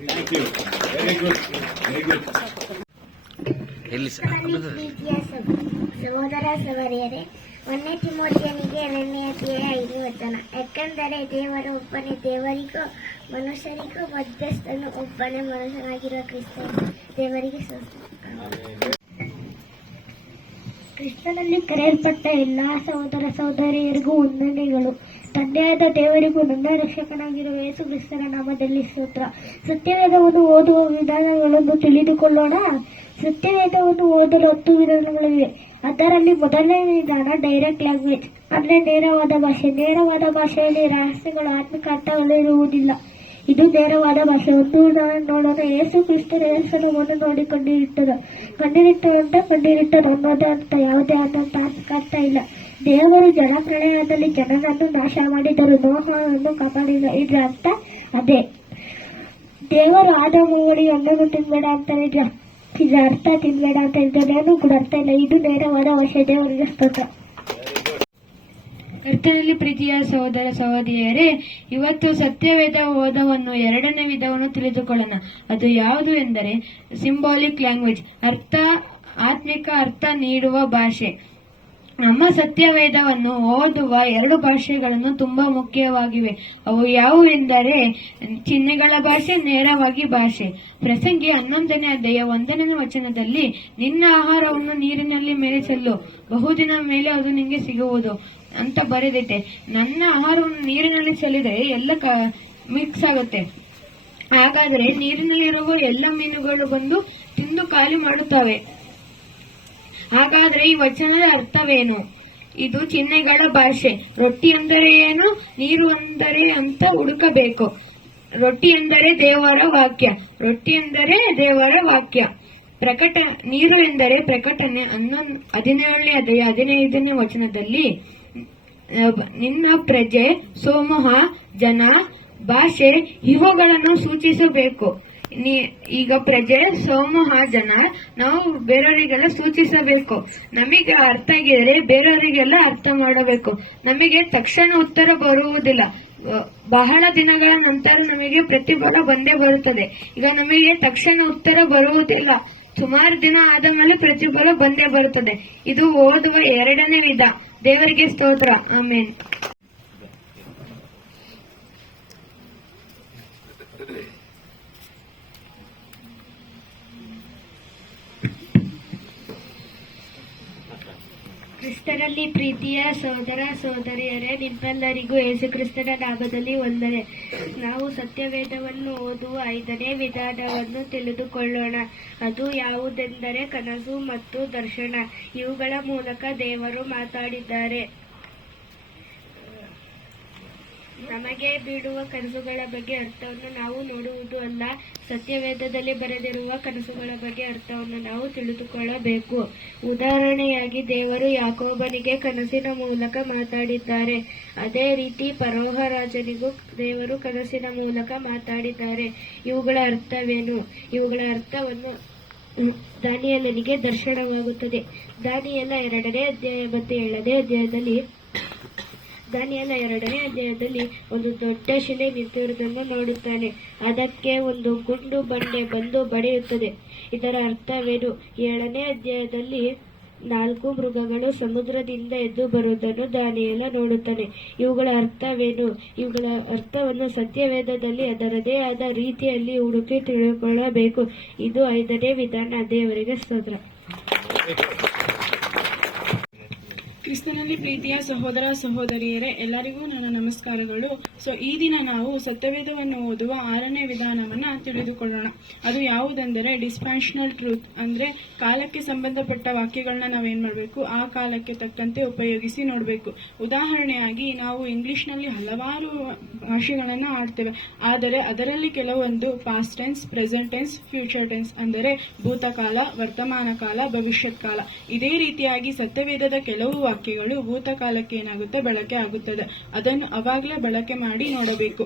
ಪ್ರೀತಿಯ ಸಹೋದರ ಸಹೋದರಿಯರೇ, 1 ತಿಮೋಥೆಯನಿಗೆ 2ನೇ ಅಧ್ಯಾಯ 5 ವಚನ. ಯಾಕೆಂದರೆ ದೇವರು ಒಬ್ಬನೇ, ದೇವರಿಗೂ ಮನುಷ್ಯರಿಗೂ ಮಧ್ಯಸ್ಥನು ಒಬ್ಬನೇ, ಮನುಷ್ಯನಾಗಿರುವ ಕ್ರಿಸ್ತನು. ದೇವರಿಗೆ ಕ್ರಿಸ್ತನಲ್ಲಿ ಕರೆಯಲ್ಪಟ್ಟ ಎಲ್ಲಾ ಸಹೋದರ ಸಹೋದರಿಯರಿಗೂ ವಂದನೆಗಳು. ತಂದೆಯಾದ ದೇವರಿಗೂ ನನ್ನ ರಕ್ಷಕನಾಗಿರುವ ಯೇಸು ಕ್ರಿಸ್ತನ ನಾಮದಲ್ಲಿ ಸ್ತೋತ್ರ. ಸತ್ಯವೇದವನ್ನು ಓದುವ ವಿಧಾನಗಳನ್ನು ತಿಳಿದುಕೊಳ್ಳೋಣ. ಸತ್ಯವೇದವನ್ನು ಓದಲು 10 ವಿಧಾನಗಳಿವೆ. ಅದರಲ್ಲಿ ಮೊದಲನೇ ವಿಧಾನ ಡೈರೆಕ್ಟ್ ಲ್ಯಾಂಗ್ವೇಜ್, ಅಂದರೆ ನೇರವಾದ ಭಾಷೆ. ನೇರವಾದ ಭಾಷೆಯಲ್ಲಿ ರಹಸ್ಯಗಳು, ಆತ್ಮಿಕ ಅರ್ಥಗಳು ಇರುವುದಿಲ್ಲ. ಇದು ನೇರವಾದ ಭಾಷೆ. ಒಂದು ಉದಾಹರಣೆ ನೋಡೋಣ. ಯೇಸು ಕ್ರಿಸ್ತನ ಹೆಸರನ್ನು ನೋಡಿ ಕಂಡಿರುತ್ತದೆ ಅನ್ನೋದೇ ಅಂತ, ಯಾವುದೇ ಆದಂತ ಆತ್ಮಿಕ ಅರ್ಥ ಇಲ್ಲ. ದೇವರು ಜಲಪ್ರಳಯದಲ್ಲಿ ಜನರನ್ನು ನಾಶ ಮಾಡಿದರು, ನೋಹವನ್ನು ಕಾಪಾಡಿದ. ಇದರ ಅರ್ಥ ಅದೇ. ದೇವರು ಆದಾಮುಗಳಿಗೆ ಹಣ್ಣನ್ನು ತಿನ್ಬೇಡ ಅಂತಾನೆ, ಇದರ ಅರ್ಥ ತಿನ್ಬೇಡ ಅಂತ ಇದ್ದೇನು ಕೂಡ ಅರ್ಥ ಇಲ್ಲ. ಇದು ನೇರವಾದ ಭಾಷೆ. ದೇವರಿಗೆ ಸ್ತೋತ್ರ. ಕರ್ತನಲ್ಲಿ ಪ್ರೀತಿಯ ಸಹೋದರ ಸಹೋದರಿಯರೇ, ಇವತ್ತು ಸತ್ಯವೇದ ಓದವನ್ನು 2ನೇ ವಿಧವನ್ನು ತಿಳಿದುಕೊಳ್ಳೋಣ. ಅದು ಯಾವುದು ಎಂದರೆ ಸಿಂಬಾಲಿಕ್ ಲ್ಯಾಂಗ್ವೇಜ್, ಆತ್ಮಿಕ ಅರ್ಥ ನೀಡುವ ಭಾಷೆ. ನಮ್ಮ ಸತ್ಯವೇದವನ್ನು ಓದುವ 2 ಭಾಷೆಗಳನ್ನು ತುಂಬಾ ಮುಖ್ಯವಾಗಿವೆ. ಅವು ಯಾವುವು ಎಂದರೆ ಚಿಹ್ನೆಗಳ ಭಾಷೆ, ನೇರವಾಗಿ ಭಾಷೆ. ಪ್ರಸಂಗಿ 11ನೇ ಅಧ್ಯಾಯ 1ನೇ ವಚನದಲ್ಲಿ, ನಿನ್ನ ಆಹಾರವನ್ನು ನೀರಿನಲ್ಲಿ ಮೇಲೆ ಚೆಲ್ಲು, ಬಹುದಿನ ಮೇಲೆ ಅದು ನಿಮಗೆ ಸಿಗುವುದು ಅಂತ ಬರೆದಿದೆ. ನನ್ನ ಆಹಾರವನ್ನು ನೀರಿನಲ್ಲಿ ಚೆಲ್ಲಿದರೆ ಎಲ್ಲ ಮಿಕ್ಸ್ ಆಗುತ್ತೆ. ಹಾಗಾದ್ರೆ ನೀರಿನಲ್ಲಿರುವ ಎಲ್ಲ ಮೀನುಗಳು ಬಂದು ತಿಂದು ಖಾಲಿ ಮಾಡುತ್ತವೆ. ಹಾಗಾದ್ರೆ ಈ ವಚನದ ಅರ್ಥವೇನು? ಇದು ಚಿಹ್ನೆಗಳ ಭಾಷೆ. ರೊಟ್ಟಿ ಅಂದರೆ ಏನು, ನೀರು ಅಂದರೆ ಅಂತ ಹುಡುಕಬೇಕು. ರೊಟ್ಟಿ ಎಂದರೆ ದೇವರ ವಾಕ್ಯ. ನೀರು ಎಂದರೆ ಪ್ರಕಟಣೆ 17ನೇ ಅಧ್ಯಾಯ 15ನೇ ವಚನದಲ್ಲಿ, ನಿನ್ನ ಪ್ರಜೆ, ಸಮೂಹ, ಜನ, ಭಾಷೆ ಇವುಗಳನ್ನು ಸೂಚಿಸಬೇಕು. ಈಗ ಪ್ರಜೆ, ಸಮೂಹ, ಜನ, ನಾವು ಬೇರೆಯವರಿಗೆಲ್ಲ ಸೂಚಿಸಬೇಕು. ನಮಗೆ ಅರ್ಥ ಆಗಿದ್ರೆ ಬೇರೆಯವರಿಗೆಲ್ಲ ಅರ್ಥ ಮಾಡಬೇಕು. ನಮಗೆ ತಕ್ಷಣ ಉತ್ತರ ಬರುವುದಿಲ್ಲ. ಬಹಳ ದಿನಗಳ ನಂತರ ನಮಗೆ ಪ್ರತಿಫಲ ಬಂದೇ ಬರುತ್ತದೆ. ಈಗ ನಮಗೆ ತಕ್ಷಣ ಉತ್ತರ ಬರುವುದಿಲ್ಲ. ಸುಮಾರು ದಿನ ಆದ ಮೇಲೆ ಪ್ರತಿಫಲ ಬಂದೇ ಬರುತ್ತದೆ. ಇದು ಓದುವ 2ನೇ ವಿಧ. ದೇವರಿಗೆ ಸ್ತೋತ್ರ. ಆಮೇನ್. ಕ್ರಿಸ್ತನಲ್ಲಿ ಪ್ರೀತಿಯ ಸಹೋದರ ಸಹೋದರಿಯರೇ, ನಿಮ್ಮೆಲ್ಲರಿಗೂ ಯೇಸು ಕ್ರಿಸ್ತನ ನಾಮದಲ್ಲಿ ವಂದನೆ. ನಾವು ಸತ್ಯವೇದವನ್ನು ಓದುವ 5ನೇ ವಿಧಾನವನ್ನು ತಿಳಿದುಕೊಳ್ಳೋಣ. ಅದು ಯಾವುದೆಂದರೆ ಕನಸು ಮತ್ತು ದರ್ಶನ. ಇವುಗಳ ಮೂಲಕ ದೇವರು ಮಾತಾಡಿದ್ದಾರೆ. ನಮಗೆ ಬೀಳುವ ಕನಸುಗಳ ಬಗ್ಗೆ ಅರ್ಥವನ್ನು ನಾವು ನೋಡುವುದು ಅಲ್ಲ, ಸತ್ಯವೇದದಲ್ಲಿ ಬರೆದಿರುವ ಕನಸುಗಳ ಬಗ್ಗೆ ಅರ್ಥವನ್ನು ನಾವು ತಿಳಿದುಕೊಳ್ಳಬೇಕು. ಉದಾಹರಣೆಯಾಗಿ, ದೇವರು ಯಾಕೋಬನಿಗೆ ಕನಸಿನ ಮೂಲಕ ಮಾತಾಡಿದ್ದಾರೆ. ಅದೇ ರೀತಿ ಫರೋಹ ರಾಜನಿಗೂ ದೇವರು ಕನಸಿನ ಮೂಲಕ ಮಾತಾಡಿದ್ದಾರೆ. ಇವುಗಳ ಅರ್ಥವೇನು? ಇವುಗಳ ಅರ್ಥವನ್ನು ದಾನಿಯೇಲನಿಗೆ ದರ್ಶನವಾಗುತ್ತದೆ. ದಾನಿಯೇಲ 2ನೇ ಅಧ್ಯಾಯ ಮತ್ತು 7ನೇ ಅಧ್ಯಾಯದಲ್ಲಿ ಒಂದು ದೊಡ್ಡ ಶಿಲೆ ನಿಂತಿರುವುದನ್ನು ನೋಡುತ್ತಾನೆ. ಅದಕ್ಕೆ ಒಂದು ಗುಂಡು ಬಂಡೆ ಬಂದು ಬಡಿಯುತ್ತದೆ. ಇದರ ಅರ್ಥವೇನು? 7ನೇ ಅಧ್ಯಾಯದಲ್ಲಿ 4 ಮೃಗಗಳು ಸಮುದ್ರದಿಂದ ಎದ್ದು ಬರುವುದನ್ನು ದಾನಿಯೇಲ ನೋಡುತ್ತಾನೆ. ಇವುಗಳ ಅರ್ಥವೇನು? ಇವುಗಳ ಅರ್ಥವನ್ನು ಸತ್ಯವೇದದಲ್ಲಿ ಅದರದೇ ಆದ ರೀತಿಯಲ್ಲಿ ಹುಡುಕಿ ತಿಳಿದುಕೊಳ್ಳಬೇಕು. ಇದು 5ನೇ ವಿಧಾನ. ದೇವರಿಗೆ ಸ್ತೋತ್ರ. ಕ್ರಿಸ್ತನಲ್ಲಿ ಪ್ರೀತಿಯ ಸಹೋದರ ಸಹೋದರಿಯರೇ, ಎಲ್ಲರಿಗೂ ನನ್ನ ನಮಸ್ಕಾರಗಳು. ಈ ದಿನ ನಾವು ಸತ್ಯವೇದವನ್ನು ಓದುವ 6ನೇ ವಿಧಾನವನ್ನ ತಿಳಿದುಕೊಳ್ಳೋಣ. ಅದು ಯಾವುದೆಂದರೆ ಡಿಸ್ಪ್ಯಾಷನಲ್ ಟ್ರೂತ್, ಅಂದ್ರೆ ಕಾಲಕ್ಕೆ ಸಂಬಂಧಪಟ್ಟ ವಾಕ್ಯಗಳನ್ನ ನಾವೇನ್ ಮಾಡಬೇಕು, ಆ ಕಾಲಕ್ಕೆ ತಕ್ಕಂತೆ ಉಪಯೋಗಿಸಿ ನೋಡಬೇಕು. ಉದಾಹರಣೆಯಾಗಿ, ನಾವು ಇಂಗ್ಲಿಷ್ನಲ್ಲಿ ಹಲವಾರು ಭಾಷೆಗಳನ್ನ ಆಡ್ತೇವೆ. ಆದರೆ ಅದರಲ್ಲಿ ಕೆಲವೊಂದು past tense, present tense, future tense, ಅಂದರೆ ಭೂತಕಾಲ, ವರ್ತಮಾನ ಕಾಲ, ಭವಿಷ್ಯತ್ ಕಾಲ. ಇದೇ ರೀತಿಯಾಗಿ ಸತ್ಯವೇದದ ಕೆಲವು ವಾಕ್ಯಗಳು ಭೂತಕಾಲಕ್ಕೆ ಏನಾಗುತ್ತೆ, ಬಳಕೆ ಆಗುತ್ತದೆ. ಅದನ್ನು ಅವಾಗಲೇ ಬಳಕೆ ಮಾಡಿ ನೋಡಬೇಕು.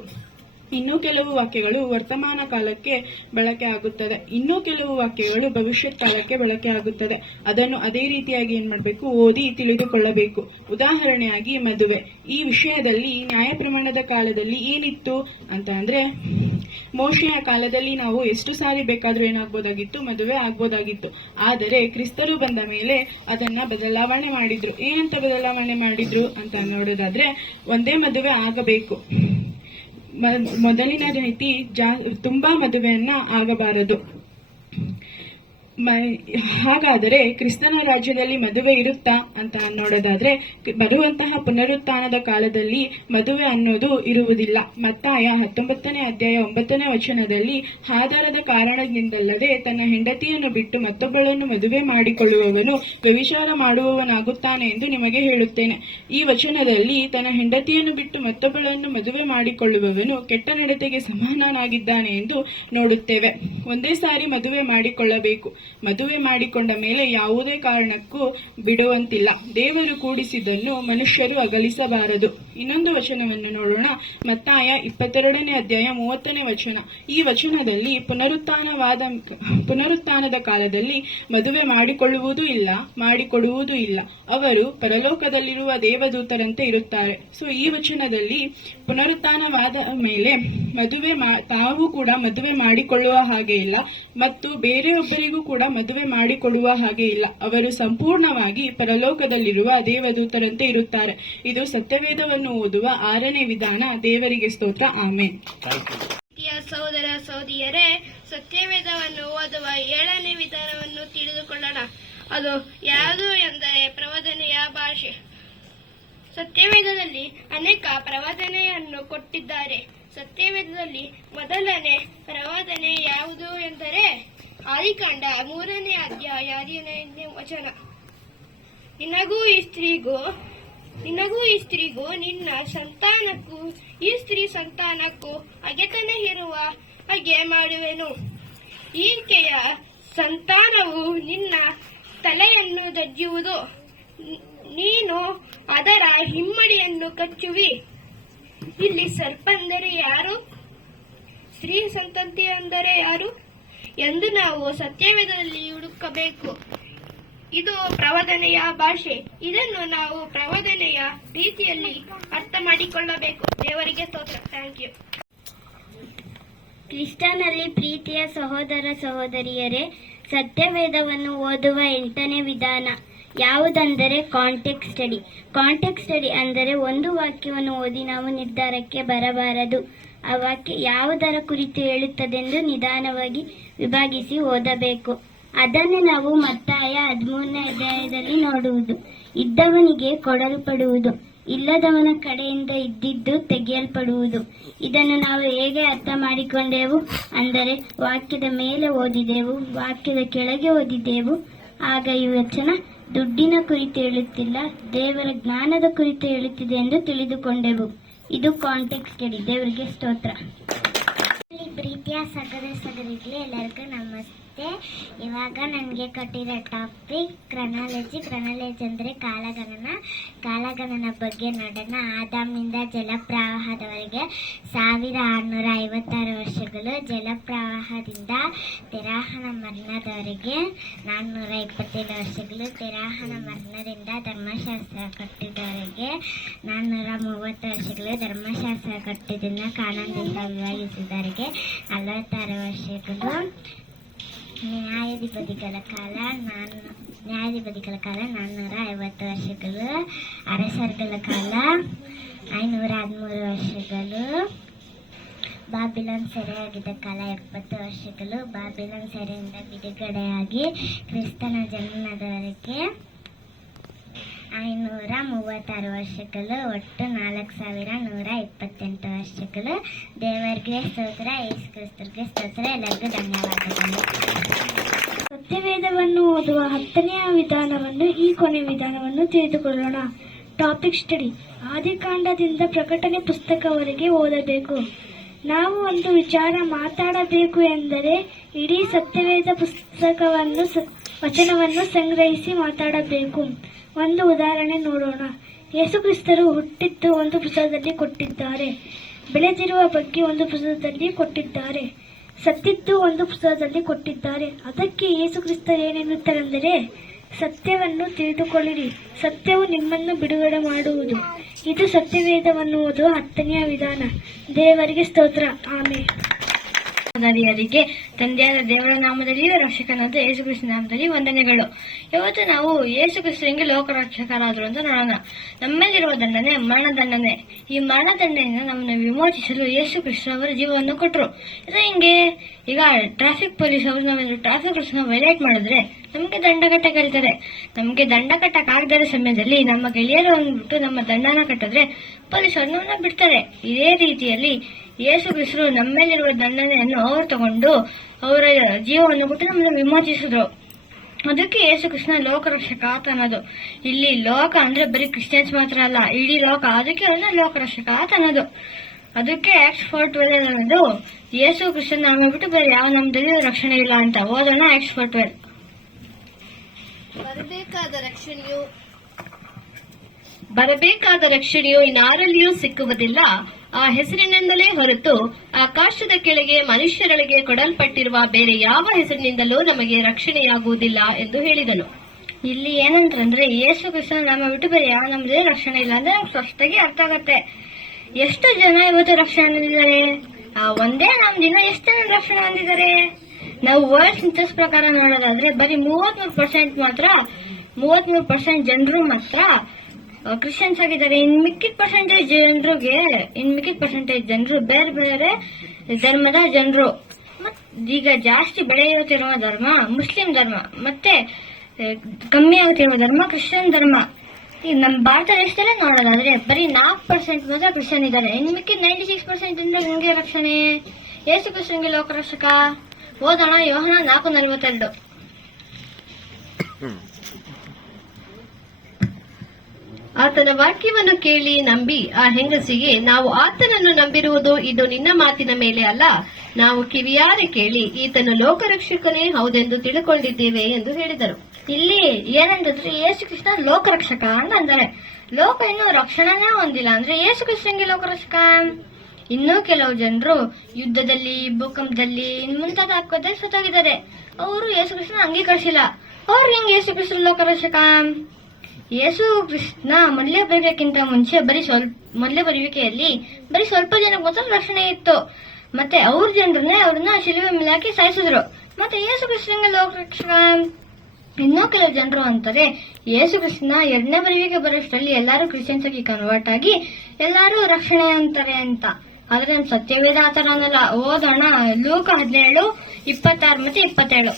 ಇನ್ನೂ ಕೆಲವು ವಾಕ್ಯಗಳು ವರ್ತಮಾನ ಕಾಲಕ್ಕೆ ಬಳಕೆ ಆಗುತ್ತದೆ. ಇನ್ನೂ ಕೆಲವು ವಾಕ್ಯಗಳು ಭವಿಷ್ಯತ್ ಕಾಲಕ್ಕೆ ಬಳಕೆ ಆಗುತ್ತದೆ. ಅದನ್ನು ಅದೇ ರೀತಿಯಾಗಿ ಏನ್ ಮಾಡಬೇಕು, ಓದಿ ತಿಳಿದುಕೊಳ್ಳಬೇಕು. ಉದಾಹರಣೆಯಾಗಿ ಮದುವೆ. ಈ ವಿಷಯದಲ್ಲಿ ನ್ಯಾಯ ಪ್ರಮಾಣದ ಕಾಲದಲ್ಲಿ ಏನಿತ್ತು ಅಂತ ಅಂದ್ರೆ ಮೋಶೆಯ ಕಾಲದಲ್ಲಿ ನಾವು ಎಷ್ಟು ಸಾರಿ ಬೇಕಾದ್ರೂ ಏನಾಗ್ಬೋದಾಗಿತ್ತು, ಮದುವೆ ಆಗ್ಬೋದಾಗಿತ್ತು. ಆದರೆ ಕ್ರಿಸ್ತರು ಬಂದ ಮೇಲೆ ಅದನ್ನ ಬದಲಾವಣೆ ಮಾಡಿದ್ರು. ಏನಂತ ಬದಲಾವಣೆ ಮಾಡಿದ್ರು ಅಂತ ನೋಡೋದಾದ್ರೆ, ಒಂದೇ ಮದುವೆ ಆಗಬೇಕು, ಮೊದಲಿನ ರೀತಿ ತುಂಬಾ ಮದುವೆಯನ್ನ ಆಗಬಾರದು. ಹಾಗಾದರೆ ಕ್ರಿಸ್ತನ ರಾಜ್ಯದಲ್ಲಿ ಮದುವೆ ಇರುತ್ತಾ ಅಂತ ನೋಡೋದಾದ್ರೆ, ಬರುವಂತಹ ಪುನರುತ್ಥಾನದ ಕಾಲದಲ್ಲಿ ಮದುವೆ ಅನ್ನೋದು ಇರುವುದಿಲ್ಲ. ಮತ್ತಾಯ 19ನೇ ಅಧ್ಯಾಯ 9ನೇ ವಚನದಲ್ಲಿ, ಆಧಾರದ ಕಾರಣದಿಂದಲ್ಲದೆ ತನ್ನ ಹೆಂಡತಿಯನ್ನು ಬಿಟ್ಟು ಮತ್ತೊಬ್ಬಳನ್ನು ಮದುವೆ ಮಾಡಿಕೊಳ್ಳುವವನು ವ್ಯಭಿಚಾರ ಮಾಡುವವನಾಗುತ್ತಾನೆ ಎಂದು ನಿಮಗೆ ಹೇಳುತ್ತೇನೆ. ಈ ವಚನದಲ್ಲಿ ತನ್ನ ಹೆಂಡತಿಯನ್ನು ಬಿಟ್ಟು ಮತ್ತೊಬ್ಬಳನ್ನು ಮದುವೆ ಮಾಡಿಕೊಳ್ಳುವವನು ಕೆಟ್ಟ ನಡತೆಗೆ ಸಮಾನನಾಗಿದ್ದಾನೆ ಎಂದು ನೋಡುತ್ತೇವೆ. ಒಂದೇ ಸಾರಿ ಮದುವೆ ಮಾಡಿಕೊಳ್ಳಬೇಕು. ಮದುವೆ ಮಾಡಿಕೊಂಡ ಮೇಲೆ ಯಾವುದೇ ಕಾರಣಕ್ಕೂ ಬಿಡುವಂತಿಲ್ಲ. ದೇವರು ಕೂಡಿಸಿದ್ದನ್ನು ಮನುಷ್ಯರು ಅಗಲಿಸಬಾರದು. ಇನ್ನೊಂದು ವಚನವನ್ನು ನೋಡೋಣ. ಮತ್ತಾಯ 22ನೇ ಅಧ್ಯಾಯ 30ನೇ ವಚನ. ಈ ವಚನದಲ್ಲಿ ಪುನರುತ್ಥಾನದ ಕಾಲದಲ್ಲಿ ಮದುವೆ ಮಾಡಿಕೊಳ್ಳುವುದೂ ಇಲ್ಲ, ಮಾಡಿಕೊಡುವುದೂ ಇಲ್ಲ. ಅವರು ಪರಲೋಕದಲ್ಲಿರುವ ದೇವದೂತರಂತೆ ಇರುತ್ತಾರೆ. ಸೊ ಈ ವಚನದಲ್ಲಿ ಪುನರುತ್ಥಾನವಾದ ಮೇಲೆ ತಾವು ಕೂಡ ಮದುವೆ ಮಾಡಿಕೊಳ್ಳುವ ಹಾಗೆ ಇಲ್ಲ ಮತ್ತು ಬೇರೆಯೊಬ್ಬರಿಗೂ ಕೂಡ ಮದುವೆ ಮಾಡಿಕೊಡುವ ಹಾಗೆ ಇಲ್ಲ. ಅವರು ಸಂಪೂರ್ಣವಾಗಿ ಪರಲೋಕದಲ್ಲಿರುವ ದೇವದೂತರಂತೆ ಇರುತ್ತಾರೆ. ಇದು ಸತ್ಯವೇದವನ್ನು ಓದುವ 6ನೇ ವಿಧಾನ. ದೇವರಿಗೆ ಸ್ತೋತ್ರ. ಆಮೆನ್. ಸಹೋದರ ಸಹೋದರಿಯರೇ, ಸತ್ಯವೇದವನ್ನು ಓದುವ 7ನೇ ವಿಧಾನವನ್ನು ತಿಳಿದುಕೊಳ್ಳೋಣ. ಅದು ಯಾವುದು ಎಂದರೆ ಪ್ರವಾದನೆಯ ಭಾಷೆ. ಸತ್ಯವೇದದಲ್ಲಿ ಅನೇಕ ಪ್ರವಾದನೆಯನ್ನು ಕೊಟ್ಟಿದ್ದಾರೆ. ಸತ್ಯವೇದದಲ್ಲಿ ಮೊದಲನೇ ಪ್ರವಾದನೆ ಯಾವುದು ಎಂದರೆ ಆದಿಕಾಂಡ 3ನೇ ಅಧ್ಯಾಯ 15ನೇ ವಚನ. ನಿನಗೂ ಈ ಸ್ತ್ರೀಗೂ ನಿನ್ನ ಸಂತಾನಕ್ಕೂ ಈ ಸ್ತ್ರೀ ಸಂತಾನಕ್ಕೂ ಹಗೆತನೆ ಇರುವ ಹಾಗೆ ಮಾಡುವೆನು. ಈಕೆಯ ಸಂತಾನವು ನಿನ್ನ ತಲೆಯನ್ನು ದಜ್ಜುವುದು, ನೀನು ಅದರ ಹಿಮ್ಮಡಿಯನ್ನು ಕಚ್ಚುವಿ. ಇಲ್ಲಿ ಸರ್ಪ ಅಂದರೆ ಯಾರು, ಸ್ತ್ರೀ ಸಂತತಿ ಅಂದರೆ ಯಾರು ಎಂದು ನಾವು ಸತ್ಯವೇದದಲ್ಲಿ ಹುಡುಕಬೇಕು. ಇದು ಪ್ರವಾದನೆಯ ಭಾಷೆ. ಇದನ್ನು ನಾವು ಪ್ರವಾದನೆಯ ರೀತಿಯಲ್ಲಿ ಅರ್ಥ ಮಾಡಿಕೊಳ್ಳಬೇಕು. ದೇವರಿಗೆ ಸ್ತೋತ್ರ. Thank you. ಕ್ರಿಸ್ತನಲ್ಲಿ ಪ್ರೀತಿಯ ಸಹೋದರ ಸಹೋದರಿಯರೇ, ಸತ್ಯವೇದವನ್ನು ಓದುವ 8ನೇ ವಿಧಾನ ಯಾವುದೆಂದರೆ ಕಾಂಟೆಕ್ಸ್ಟ್ ಸ್ಟಡಿ. ಕಾಂಟೆಕ್ಸ್ಟ್ ಸ್ಟಡಿ ಅಂದರೆ ಒಂದು ವಾಕ್ಯವನ್ನು ಓದಿ ನಾವು ನಿರ್ಧಾರಕ್ಕೆ ಬರಬಾರದು. ಆ ವಾಕ್ಯ ಯಾವುದರ ಕುರಿತು ಹೇಳುತ್ತದೆಂದು ನಿಧಾನವಾಗಿ ವಿಭಾಗಿಸಿ ಓದಬೇಕು. ಅದನ್ನು ನಾವು ಮತ್ತಾಯ 13ನೇ ಅಧ್ಯಾಯದಲ್ಲಿ ನೋಡುವುದು. ಇದ್ದವನಿಗೆ ಕೊಡಲ್ಪಡುವುದು, ಇಲ್ಲದವನ ಕಡೆಯಿಂದ ಇದ್ದಿದ್ದು ತೆಗೆಯಲ್ಪಡುವುದು. ಇದನ್ನು ನಾವು ಹೇಗೆ ಅರ್ಥ ಮಾಡಿಕೊಂಡೆವು ಅಂದರೆ, ವಾಕ್ಯದ ಮೇಲೆ ಓದಿದೆವು, ವಾಕ್ಯದ ಕೆಳಗೆ ಓದಿದೆವು. ಆಗ ಈ ವಚನ ದುಡ್ಡಿನ ಕುರಿತು ಹೇಳುತ್ತಿಲ್ಲ, ದೇವರ ಜ್ಞಾನದ ಕುರಿತು ಹೇಳುತ್ತಿದೆ ಎಂದು ತಿಳಿದುಕೊಂಡೆವು. ಇದು ಕಾಂಟೆಕ್ಸ್ಟ್ ಸ್ಟಡಿ. ದೇವರಿಗೆ ಸ್ತೋತ್ರ. ಪ್ರೀತಿಯ ಸಹೋದರ ಸಹೋದರಿಗಳೇ, ಎಲ್ಲರಿಗೂ ನಮಸ್ತೆ. ಇವಾಗ ನನಗೆ ಕೊಟ್ಟಿರೋ ಟಾಪಿಕ್ ಕ್ರನಾಲಜಿ. ಕ್ರನಾಲಜಿ ಅಂದರೆ ಕಾಲಗಣನ ಬಗ್ಗೆ ನೋಡೋಣ. ಆದಾಮಿಂದ ಜಲಪ್ರವಾಹದವರೆಗೆ 1656 ವರ್ಷಗಳು, ಜಲಪ್ರವಾಹದಿಂದ ತೆರಾಹನ ಮರಣದವರೆಗೆ 427 ವರ್ಷಗಳು, ತೆರಾಹನ ಮರಣದಿಂದ ಧರ್ಮಶಾಸ್ತ್ರ ಕಟ್ಟಿದವರೆಗೆ 430 ವರ್ಷಗಳು, ಧರ್ಮಶಾಸ್ತ್ರ ಕಟ್ಟಿದ್ದನ್ನು ಕಾನಾನ್ ದೇಶ ವಿಭಾಗಿಸಿದವರೆಗೆ 46 ವರ್ಷಗಳು, ನ್ಯಾಯಾಧಿಪತಿಗಳ ಕಾಲ 450 ವರ್ಷಗಳು, ಅರಸರುಗಳ ಕಾಲ 513 ವರ್ಷಗಳು, ಬಾಬಿಲೋನ್ ಸೆರೆಯಾಗಿದ್ದ ಕಾಲ 70 ವರ್ಷಗಳು, ಬಾಬಿಲೋನ್ ಸೆರೆಯಿಂದ ಬಿಡುಗಡೆಯಾಗಿ ಕ್ರಿಸ್ತನ ಜನ್ಮದವರೆಗೆ 536 ವರ್ಷಗಳು, ಒಟ್ಟು 4128 ವರ್ಷಗಳು. ದೇವರಿಗೆ ಸ್ತೋತ್ರ, ಯೇಸು ಕ್ರಿಸ್ತರಿಗೆ ಸ್ತೋತ್ರ. ಎಲ್ಲರಿಗೂ ಧನ್ಯವಾದಗಳು. ಸತ್ಯವೇದವನ್ನು ಓದುವ 10ನೇ ವಿಧಾನವನ್ನು, ಈ ಕೊನೆ ವಿಧಾನವನ್ನು ತಿಳಿದುಕೊಳ್ಳೋಣ. Topic study. ಆದಿಕಾಂಡದಿಂದ ಪ್ರಕಟಣೆ ಪುಸ್ತಕವರೆಗೆ ಓದಬೇಕು. ನಾವು ಒಂದು ವಿಚಾರ ಮಾತಾಡಬೇಕು ಎಂದರೆ ಇಡೀ ಸತ್ಯವೇದ ಪುಸ್ತಕವನ್ನು ವಚನವನ್ನು ಸಂಗ್ರಹಿಸಿ ಮಾತಾಡಬೇಕು. ಒಂದು ಉದಾಹರಣೆ ನೋಡೋಣ. ಯೇಸು ಕ್ರಿಸ್ತರು ಹುಟ್ಟಿದ್ದು ಒಂದು ಪುಸ್ತಕದಲ್ಲಿ ಕೊಟ್ಟಿದ್ದಾರೆ, ಬೆಳೆದಿರುವ ಬಗ್ಗೆ ಒಂದು ಪುಸ್ತಕದಲ್ಲಿ ಕೊಟ್ಟಿದ್ದಾರೆ, ಸತ್ತಿದ್ದು ಒಂದು ಪುಸ್ತಕದಲ್ಲಿ ಕೊಟ್ಟಿದ್ದಾರೆ. ಅದಕ್ಕೆ ಯೇಸು ಕ್ರಿಸ್ತರು ಏನೆನ್ನುತ್ತಾರೆಂದರೆ, ಸತ್ಯವನ್ನು ತಿಳಿದುಕೊಳ್ಳಿರಿ, ಸತ್ಯವು ನಿಮ್ಮನ್ನು ಬಿಡುಗಡೆ ಮಾಡುವುದು. ಇದು ಸತ್ಯವೇದವನ್ನು ಓದುವ 10ನೇ ವಿಧಾನ. ದೇವರಿಗೆ ಸ್ತೋತ್ರ. ಆಮೆನ್. ಸಹೋದರಿಯರಿಗೆ ತಂದೆಯಾದ ದೇವರ ನಾಮದಲ್ಲಿಯೂ ರಕ್ಷಕನಾದ ಯೇಸು ಕ್ರಿಸ್ತ ನಾಮದಲ್ಲಿ ವಂದನೆಗಳು. ಇವತ್ತು ನಾವು ಯೇಸು ಕ್ರಿಸ್ತನಿಗೆ ಲೋಕರಕ್ಷಕರಾದರು ಅಂತ ನೋಡೋಣ. ನಮ್ಮಲ್ಲಿರುವ ದಂಡನೆ ಮರಣದಂಡನೆ. ಈ ಮರಣದಂಡನೆಯಿಂದ ನಮ್ಮನ್ನು ವಿಮೋಚಿಸಲು ಯೇಸು ಕ್ರಿಸ್ತ ಅವರ ಜೀವವನ್ನು ಕೊಟ್ಟರು. ಇದು ಹಿಂಗೆ ಈಗ ಟ್ರಾಫಿಕ್ ಪೊಲೀಸ್ ಅವರು ನಾವೇನು ಟ್ರಾಫಿಕ್ ರೂಲ್ಸ್ ವೈಲೇಟ್ ಮಾಡಿದ್ರೆ ನಮಗೆ ದಂಡ ಕಟ್ಟಕ್ಕೆ ಹೇಳ್ತಾರೆ. ನಮಗೆ ದಂಡ ಕಟ್ಟಕ್ ಆಗದ ಸಮಯದಲ್ಲಿ ನಮ್ಮ ಗೆಳೆಯರು ಅಂದ್ಬಿಟ್ಟು ನಮ್ಮ ದಂಡನ ಕಟ್ಟಿದ್ರೆ ಪೊಲೀಸರು ನಮ್ಮನ್ನ ಬಿಡ್ತಾರೆ. ಇದೇ ರೀತಿಯಲ್ಲಿ ಯೇಸು ಕ್ರಿಸ್ತರು ನಮ್ಮೇಲಿರುವ ದಂಡನೆಯನ್ನು ಅವರು ತಗೊಂಡು ಅವರ ಜೀವವನ್ನು ಕೊಟ್ಟು ನಮ್ಮನ್ನು ವಿಮೋಚಿಸಿದ್ರು. ಅದಕ್ಕೆ ಯೇಸು ಕೃಷ್ಣ ಲೋಕರಕ್ಷಕ ಆತ ಅನ್ನೋದು. ಇಲ್ಲಿ ಲೋಕ ಅಂದ್ರೆ ಬರೀ ಕ್ರಿಶ್ಚಿಯನ್ಸ್ ಮಾತ್ರ ಅಲ್ಲ, ಇಡೀ ಲೋಕ. ಅದಕ್ಕೆ ಅವನ್ನ ಲೋಕರಕ್ಷಕ ಆತ ಅನ್ನೋದು. ಅದಕ್ಕೆ ಆಕ್ಟ್ಸ್ 4:12 ಅನ್ನೋದು ಯೇಸು ಕೃಷ್ಣ ನಾಮ ಬಿಟ್ಟು ಬೇರೆ ಯಾವ ನಮ್ಮದಲ್ಲಿ ರಕ್ಷಣೆ ಇಲ್ಲ ಅಂತ. ಓದೋಣ ಆಕ್ಟ್ಸ್ 4:12. ಬರಬೇಕಾದ ರಕ್ಷಣೆಯು ಇನ್ನಾರಲ್ಲಿಯೂ ಸಿಕ್ಕುವುದಿಲ್ಲ. ಆ ಹೆಸರಿನಿಂದಲೇ ಹೊರತು ಆಕಾಶದ ಕೆಳಗೆ ಮನುಷ್ಯರೊಳಗೆ ಕೊಡಲ್ಪಟ್ಟಿರುವ ಬೇರೆ ಯಾವ ಹೆಸರಿನಿಂದಲೂ ನಮಗೆ ರಕ್ಷಣೆಯಾಗುವುದಿಲ್ಲ ಎಂದು ಹೇಳಿದನು. ಇಲ್ಲಿ ಏನಂತಂದ್ರೆ ಯೇಸು ಕ್ರಿಸ್ತನ ನಾಮ ಬಿಟ್ಟು ಬೇರೆ ಯಾವ ನಮ್ಮದೇ ರಕ್ಷಣೆ ಇಲ್ಲ ಅಂದ್ರೆ ಸ್ಪಷ್ಟವಾಗಿ ಅರ್ಥ ಆಗತ್ತೆ. ಎಷ್ಟು ಜನ ಇವತ್ತು ರಕ್ಷಣೆ ಹೊಂದಿದ್ದಾರೆ? ಒಂದೇ ನಾಮದಿಂದ ಎಷ್ಟು ಜನ ರಕ್ಷಣೆ ಹೊಂದಿದ್ದಾರೆ? ನಾವು ವರ್ಲ್ಡ್ ಸೆನ್ಸಸ್ ಪ್ರಕಾರ ನೋಡೋದಾದ್ರೆ ಬರೀ 33% ಜನರು ಮಾತ್ರ ಕ್ರಿಶ್ಚಿಯನ್ಸ್ ಆಗಿದ್ದಾರೆ. ಇನ್ ಮಿಕ್ಕಿದ ಪರ್ಸೆಂಟೇಜ್ ಜನರು ಬೇರೆ ಬೇರೆ ಧರ್ಮದ ಜನರು. ಈಗ ಜಾಸ್ತಿ ಬೆಳೆಯುತ್ತಿರುವ ಧರ್ಮ ಮುಸ್ಲಿಂ ಧರ್ಮ, ಮತ್ತೆ ಕಮ್ಮಿ ಆಗುತ್ತಿರುವ ಧರ್ಮ ಕ್ರಿಶ್ಚಿಯನ್ ಧರ್ಮ. ಈಗ ನಮ್ಮ ಭಾರತ ದೇಶದಲ್ಲೇ ನೋಡೋದಾದ್ರೆ ಬರೀ 4% ಮಾತ್ರ ಕ್ರಿಶ್ಚಿಯನ್ ಇದ್ದಾರೆ. ಇನ್ ಮಿಕ್ಕಿದ 96% ಇಂದ ನಿಮಗೆ ರಕ್ಷಣೆ. ಯೇಸು ಕ್ರಿಸ್ತನಿಗೆ ಲೋಕರಕ್ಷಕ. ಓದೋಣ ಯೋಹನ 4:42. ಆತನ ವಾಕ್ಯವನ್ನು ಕೇಳಿ ನಂಬಿ ಆ ಹೆಂಗಸಿಗೆ, ನಾವು ಆತನನ್ನು ನಂಬಿರುವುದು ಇದು ನಿನ್ನ ಮಾತಿನ ಮೇಲೆ ಅಲ್ಲ, ನಾವು ಕಿವಿಯಾರೆ ಕೇಳಿ ಈತನು ಲೋಕರಕ್ಷಕನೇ ಹೌದೆಂದು ತಿಳ್ಕೊಂಡಿದ್ದೇವೆ ಎಂದು ಹೇಳಿದರು. ಇಲ್ಲಿ ಏನಂತಂದ್ರೆ ಯೇಸು ಕೃಷ್ಣ ಲೋಕರಕ್ಷಕ ಅಂತ ಅಂತಾರೆ. ಲೋಕ ಇನ್ನೂ ರಕ್ಷಣೆನೇ ಹೊಂದಿಲ್ಲ ಅಂದ್ರೆ ಯೇಸು ಕೃಷ್ಣನಿಗೆ ಲೋಕರಕ್ಷಕ. ಇನ್ನೂ ಕೆಲವು ಜನರು ಯುದ್ಧದಲ್ಲಿ, ಭೂಕಂಪದಲ್ಲಿ ಮುಂತಾದ ಹಾಕೋದ್ರೆ ಸತ್ತೋಗಿದ್ದಾರೆ. ಅವರು ಯೇಸು ಕೃಷ್ಣ ಅಂಗೀಕರಿಸಿಲ್ಲ. ಅವ್ರಿಗೆ ಹೆಂಗ್ ಯೇಸು ಕೃಷ್ಣ ಲೋಕರಕ್ಷಕ? ಯೇಸು ಕೃಷ್ಣ ಮೊದಲೇ ಬರುವಿಕೆಗಿಂತ ಮುಂಚೆ ಮೊದಲೇ ಬರುವಿಕೆಯಲ್ಲಿ ಬರೀ ಸ್ವಲ್ಪ ಜನಕ್ಕೆ ಮಾತ್ರ ರಕ್ಷಣೆ ಇತ್ತು. ಮತ್ತೆ ಅವ್ರ ಜನರನ್ನೇ ಅವ್ರನ್ನ ಶಿಲುಬೆ ಮೇಲೆ ಹಾಕಿ ಸಾಯಿಸಿದ್ರು. ಮತ್ತೆ ಯೇಸು ಕೃಷ್ಣನಿಗೆ ಲೋಕರಕ್ಷಕ. ಇನ್ನೂ ಕೆಲವು ಜನರು ಅಂತಾರೆ ಯೇಸು ಕೃಷ್ಣ 2ನೇ ಬರುವಿಕೆ ಬರೋಷ್ಟರಲ್ಲಿ ಎಲ್ಲಾರು ಕ್ರಿಶ್ಚಿಯನ್ಸ್ ಆಗಿ ಕನ್ವರ್ಟ್ ಆಗಿ ಎಲ್ಲಾರು ರಕ್ಷಣೆ ಅಂತಾರೆ ಅಂತ. ಆದ್ರೆ ನಮ್ ಸತ್ಯವೇದ ಆತರ ಅನ್ನಲ್ಲ. ಓದೋಣ ಲೂಕ 17:26 ಮತ್ತೆ 27.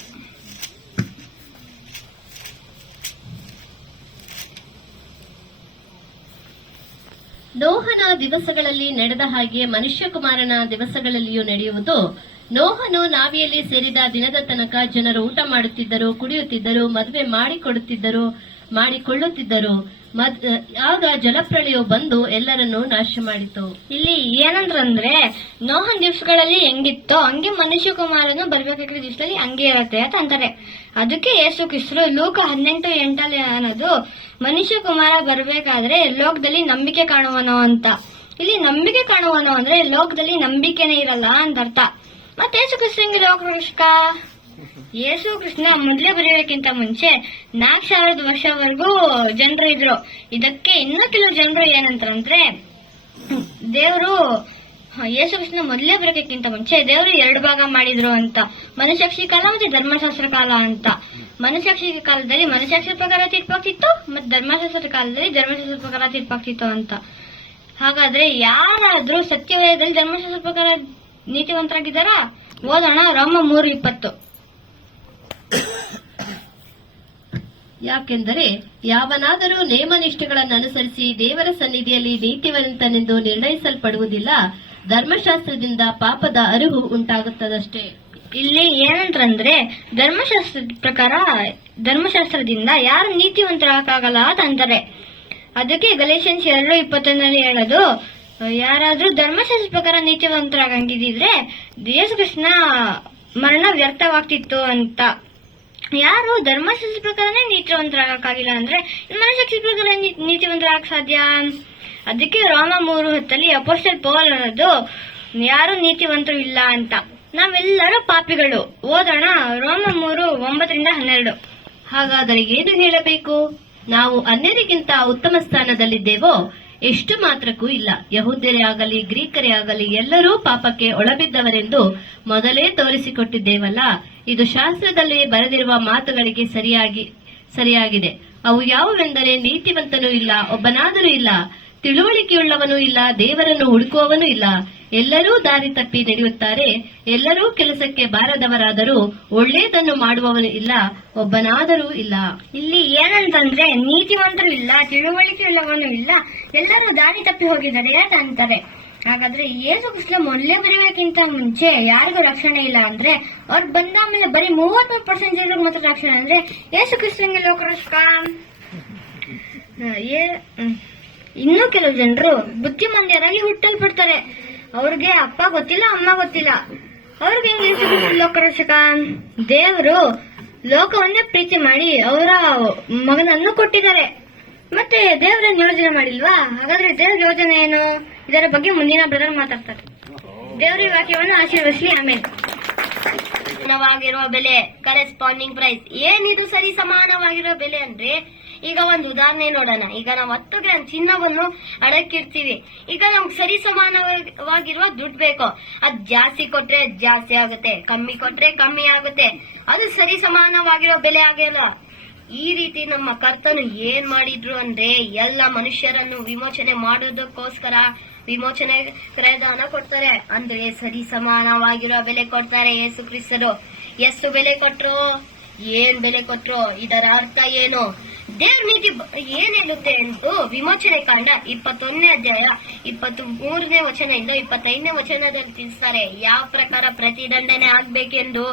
ನೋಹನ ದಿವಸಗಳಲ್ಲಿ ನಡೆದ ಹಾಗೆ ಮನುಷ್ಯಕುಮಾರನ ದಿವಸಗಳಲ್ಲಿಯೂ ನಡೆಯುವುದು. ನೋಹನು ನಾವಿಯಲ್ಲಿ ಸೇರಿದ ದಿನದ ತನಕ ಜನರು ಊಟ ಮಾಡುತ್ತಿದ್ದರು, ಕುಡಿಯುತ್ತಿದ್ದರು, ಮದುವೆ ಮಾಡಿಕೊಳ್ಳುತ್ತಿದ್ದರು. ಆಗ ಜಲಪ್ರಳಯವು ಬಂದು ಎಲ್ಲರನ್ನೂ ನಾಶ ಮಾಡಿತು. ಇಲ್ಲಿ ಏನಂದ್ರೆ ನೋಹನ್ ದಿವಸಗಳಲ್ಲಿ ಹೆಂಗಿತ್ತೋ ಹಂಗೆ ಮನುಷ್ಯ ಕುಮಾರನು ಬರ್ಬೇಕಾಗಿರೋ ದಿವಸದಲ್ಲಿ ಹಂಗೆ ಇರತ್ತೆ ಅಂತ ಅಂತಾರೆ. ಅದಕ್ಕೆ ಯೇಸು ಕ್ರಿಸ್ತರು ಲೂಕ 18:8 ಅನ್ನೋದು ಮನುಷ್ಯ ಕುಮಾರ ಬರ್ಬೇಕಾದ್ರೆ ಲೋಕದಲ್ಲಿ ನಂಬಿಕೆ ಕಾಣುವನೋ ಅಂತ. ಇಲ್ಲಿ ನಂಬಿಕೆ ಕಾಣುವನೋ ಅಂದ್ರೆ ಲೋಕದಲ್ಲಿ ನಂಬಿಕೆನೇ ಇರಲ್ಲ ಅಂತ ಅರ್ಥ. ಮತ್ತೆ ಯೇಸು ಕ್ರಿಸ್ತನಿಗೆ ಲೋಕರಕ್ಷಕ. ಯೇಸು ಕೃಷ್ಣ ಮೊದಲೇ ಬರೆಯೋಕ್ಕಿಂತ ಮುಂಚೆ 4,000 ವರ್ಷವರೆಗೂ ಜನರು ಇದ್ರು. ಇದಕ್ಕೆ ಇನ್ನೂ ಕೆಲವು ಜನರು ಏನಂತಂದ್ರೆ ದೇವರು ಯೇಸು ಕೃಷ್ಣ ಮೊದಲೇ ಬರೋಕ್ಕಿಂತ ಮುಂಚೆ ದೇವರು 2 ಭಾಗ ಮಾಡಿದ್ರು ಅಂತ. ಮನುಷ್ಯಾಕ್ಷಿ ಕಾಲ ಮತ್ತೆ ಧರ್ಮಶಾಸ್ತ್ರ ಕಾಲ ಅಂತ. ಮನುಷ್ಯಾಕ್ಷಿ ಕಾಲದಲ್ಲಿ ಮನುಷ್ಯಾಕ್ಷರ ಪ್ರಕಾರ ತೀರ್ಪಾಗ್ತಿತ್ತು, ಮತ್ತೆ ಧರ್ಮಶಾಸ್ತ್ರ ಕಾಲದಲ್ಲಿ ಧರ್ಮಶಾಸ್ತ್ರ ಪ್ರಕಾರ ತೀರ್ಪಾಗ್ತಿತ್ತು ಅಂತ. ಹಾಗಾದ್ರೆ ಯಾರಾದ್ರೂ ಸತ್ಯವೇದದಲ್ಲಿ ಧರ್ಮಶಾಸ್ತ್ರ ಪ್ರಕಾರ ನೀತಿವಂತರಾಗಿದ್ದಾರ? ಓದೋಣ ರೋಮ 3:20. ಯಾಕೆಂದರೆ ಯಾವನಾದರೂ ನೇಮನಿಷ್ಠೆಗಳನ್ನು ಅನುಸರಿಸಿ ದೇವರ ಸನ್ನಿಧಿಯಲ್ಲಿ ನೀತಿವಂತನೆಂದು ನಿರ್ಣಯಿಸಲ್ಪಡುವುದಿಲ್ಲ, ಧರ್ಮಶಾಸ್ತ್ರದಿಂದ ಪಾಪದ ಅರಿವು ಉಂಟಾಗುತ್ತದಷ್ಟೇ. ಇಲ್ಲಿ ಏನಂತಂದ್ರೆ ಧರ್ಮಶಾಸ್ತ್ರದಿಂದ ಯಾರು ನೀತಿವಂತರಾಗಲ್ಲ ಅಂತ ಅಂತಾರೆ. ಅದಕ್ಕೆ ಗಲೇಷಿಯನ್ಸ್ 2:21 ಹೇಳೋದು, ಯಾರಾದ್ರೂ ಧರ್ಮಶಾಸ್ತ್ರ ಪ್ರಕಾರ ನೀತಿವಂತರಾಗಂಗಿದ್ರೆ ಯೇಸು ಕೃಷ್ಣ ಮರಣ ವ್ಯರ್ಥವಾಗ್ತಿತ್ತು ಅಂತ. ಯಾರು ಧರ್ಮಶಾಸ್ತ್ರ ಪ್ರಕಾರನೇ ನೀತಿವಂತರಾಗಕ್ಕಾಗಿಲ್ಲ ಅಂದ್ರೆ ಮನುಷ್ಯಾಕ್ಷಿ ಪ್ರಕಾರ ನೀತಿವಂತರಾಗಕ್ ಸಾಧ್ಯ? ಅದಕ್ಕೆ ರೋಮ 3:10 ಅಪೊಸ್ತಲ ಪೌಲ್ ಅನ್ನೋದು ಯಾರು ನೀತಿವಂತರು ಇಲ್ಲ ಅಂತ. ನಾವೆಲ್ಲರೂ ಪಾಪಿಗಳು. ಓದೋಣ ರೋಮ 3:9-12. ಹಾಗಾದರೆ ಏನು ಹೇಳಬೇಕು? ನಾವು ಅನ್ಯರಿಗಿಂತ ಉತ್ತಮ ಸ್ಥಾನದಲ್ಲಿದ್ದೇವೋ? ಎಷ್ಟು ಮಾತ್ರಕ್ಕೂ ಇಲ್ಲ. ಯಹೂದ್ಯರೇ ಆಗಲಿ ಗ್ರೀಕರೇ ಆಗಲಿ ಎಲ್ಲರೂ ಪಾಪಕ್ಕೆ ಒಳಬಿದ್ದವರೆಂದು ಮೊದಲೇ ತೋರಿಸಿಕೊಟ್ಟಿದ್ದೇವಲ್ಲ. ಇದು ಶಾಸ್ತ್ರದಲ್ಲಿ ಬರೆದಿರುವ ಮಾತುಗಳಿಗೆ ಸರಿಯಾಗಿದೆ. ಅವು ಯಾವುವೆಂದರೆ, ನೀತಿವಂತನೂ ಇಲ್ಲ, ಒಬ್ಬನಾದರೂ ಇಲ್ಲ, ತಿಳುವಳಿಕೆಯುಳ್ಳವನೂ ಇಲ್ಲ, ದೇವರನ್ನು ಹುಡುಕುವವನೂ ಇಲ್ಲ, ಎಲ್ಲರೂ ದಾರಿ ತಪ್ಪಿ ನಡೆಯುತ್ತಾರೆ, ಎಲ್ಲರೂ ಕೆಲಸಕ್ಕೆ ಬಾರದವರಾದರೂ ಒಳ್ಳೆಯದನ್ನು ಮಾಡುವವನು ಇಲ್ಲ, ಒಬ್ಬನಾದರೂ ಇಲ್ಲ. ಇಲ್ಲಿ ಏನಂತಂದ್ರೆ, ನೀತಿವಂತರು ಇಲ್ಲ, ತಿಳುವಳಿಕೆ ಉಳ್ಳವನು ಇಲ್ಲ, ಎಲ್ಲರೂ ದಾರಿ ತಪ್ಪಿ ಹೋಗಿದ್ದಾರೆ ಅಂತಾರೆ. ಹಾಗಾದ್ರೆ ಯೇಸು ಕ್ರಿಸ್ತ ಮೊದಲೇ ಬರೆಯೋಕ್ಕಿಂತ ಮುಂಚೆ ಯಾರಿಗೂ ರಕ್ಷಣೆ ಇಲ್ಲ ಅಂದ್ರೆ, ಅವ್ರು ಬಂದ ಮೇಲೆ ಬರೀ 33% ಮಾತ್ರ ರಕ್ಷಣೆ ಅಂದ್ರೆ ಯೇಸು ಕ್ರಿಸ್ತನಿಗೆ ಲೋಕರಕ್ಷಕ. ಇನ್ನೂ ಕೆಲವು ಜನರು ಬುದ್ಧಿಮಂದ್ಯರಾಗಿ ಹುಟ್ಟಲ್ಪಡ್ತಾರೆ. ಅವ್ರಿಗೆ ಅಪ್ಪ ಗೊತ್ತಿಲ್ಲ, ಅಮ್ಮ ಗೊತ್ತಿಲ್ಲ. ಅವ್ರಿಗೆ ಯೇಸು ಕ್ರಿಸ್ತ ಲೋಕರಕ್ಷಕ? ದೇವರು ಲೋಕವನ್ನೇ ಪ್ರೀತಿ ಮಾಡಿ ಅವರ ಮಗನನ್ನು ಕೊಟ್ಟಿದ್ದಾರೆ. ಮತ್ತೆ ದೇವರನ್ನು ಯೋಜನೆ ಮಾಡಿಲ್ವಾ? ಹಾಗಾದ್ರೆ ದೇವರ ಯೋಜನೆ ಏನು? ಇದರ ಬಗ್ಗೆ ಮುಂದಿನ ಬ್ರದರ್ ಮಾತಾಡ್ತಾರೆ. ದೇವರ ವಾಕ್ಯವನ್ನು ಆಶೀರ್ವದಿಸಲಿ. ಆಮೇಲೆ ಸಮಾನವಾಗಿರುವ ಬೆಲೆ, ಕರೆಸ್ಪಾಂಡಿಂಗ್ ಪ್ರೈಸ್. ಏನಿದು ಸರಿ ಸಮಾನವಾಗಿರುವ ಬೆಲೆ ಅಂದ್ರೆ, ಈಗ ಒಂದು ಉದಾಹರಣೆ ನೋಡೋಣ. ಈಗ ನಾವು 10 ಗ್ರಾಂ ಚಿನ್ನವನ್ನು ಅಡಕ್ಕಿರ್ತೀವಿ. ಈಗ ನಮ್ಗೆ ಸರಿ ಸಮಾನವಾಗಿರುವ ದುಡ್ಡು ಬೇಕು. ಅದ್ ಜಾಸ್ತಿ ಕೊಟ್ರೆ ಜಾಸ್ತಿ ಆಗುತ್ತೆ, ಕಮ್ಮಿ ಕೊಟ್ರೆ ಕಮ್ಮಿ ಆಗುತ್ತೆ. ಅದು ಸರಿ ಸಮಾನವಾಗಿರೋ ಬೆಲೆ ಆಗಿಲ್ಲ. ಈ ರೀತಿ ನಮ್ಮ ಕರ್ತನು ಏನ್ ಮಾಡಿದ್ರು ಅಂದ್ರೆ, ಎಲ್ಲ ಮನುಷ್ಯರನ್ನು ವಿಮೋಚನೆ ಮಾಡೋದಕ್ಕೋಸ್ಕರ ವಿಮೋಚನೆ ಕ್ರಯದಾನ ಕೊಡ್ತಾರೆ. ಅಂದ್ರೆ ಸರಿ ಸಮಾನವಾಗಿರೋ ಬೆಲೆ ಕೊಡ್ತಾರೆ ಯೇಸು ಕ್ರಿಸ್ತರು. ಎಷ್ಟು ಬೆಲೆ ಕೊಟ್ರು, ಏನ್ ಬೆಲೆ ಕೊಟ್ರು, ಇದರ ಅರ್ಥ ಏನು? ದೇವ್ರ ನೀತಿ ಏನ್ ಹೇಳುತ್ತೆ ಎಂದು ವಿಮೋಚನೆ ಕಾಂಡ 21ನೇ ಅಧ್ಯಾಯ 23ನೇ ವಚನದಿಂದ 25ನೇ ವಚನದಲ್ಲಿ ತಿಳಿಸ್ತಾರೆ. ಯಾವ ಪ್ರಕಾರ ಪ್ರತಿದಂಡನೆ ಆಗ್ಬೇಕೆಂದು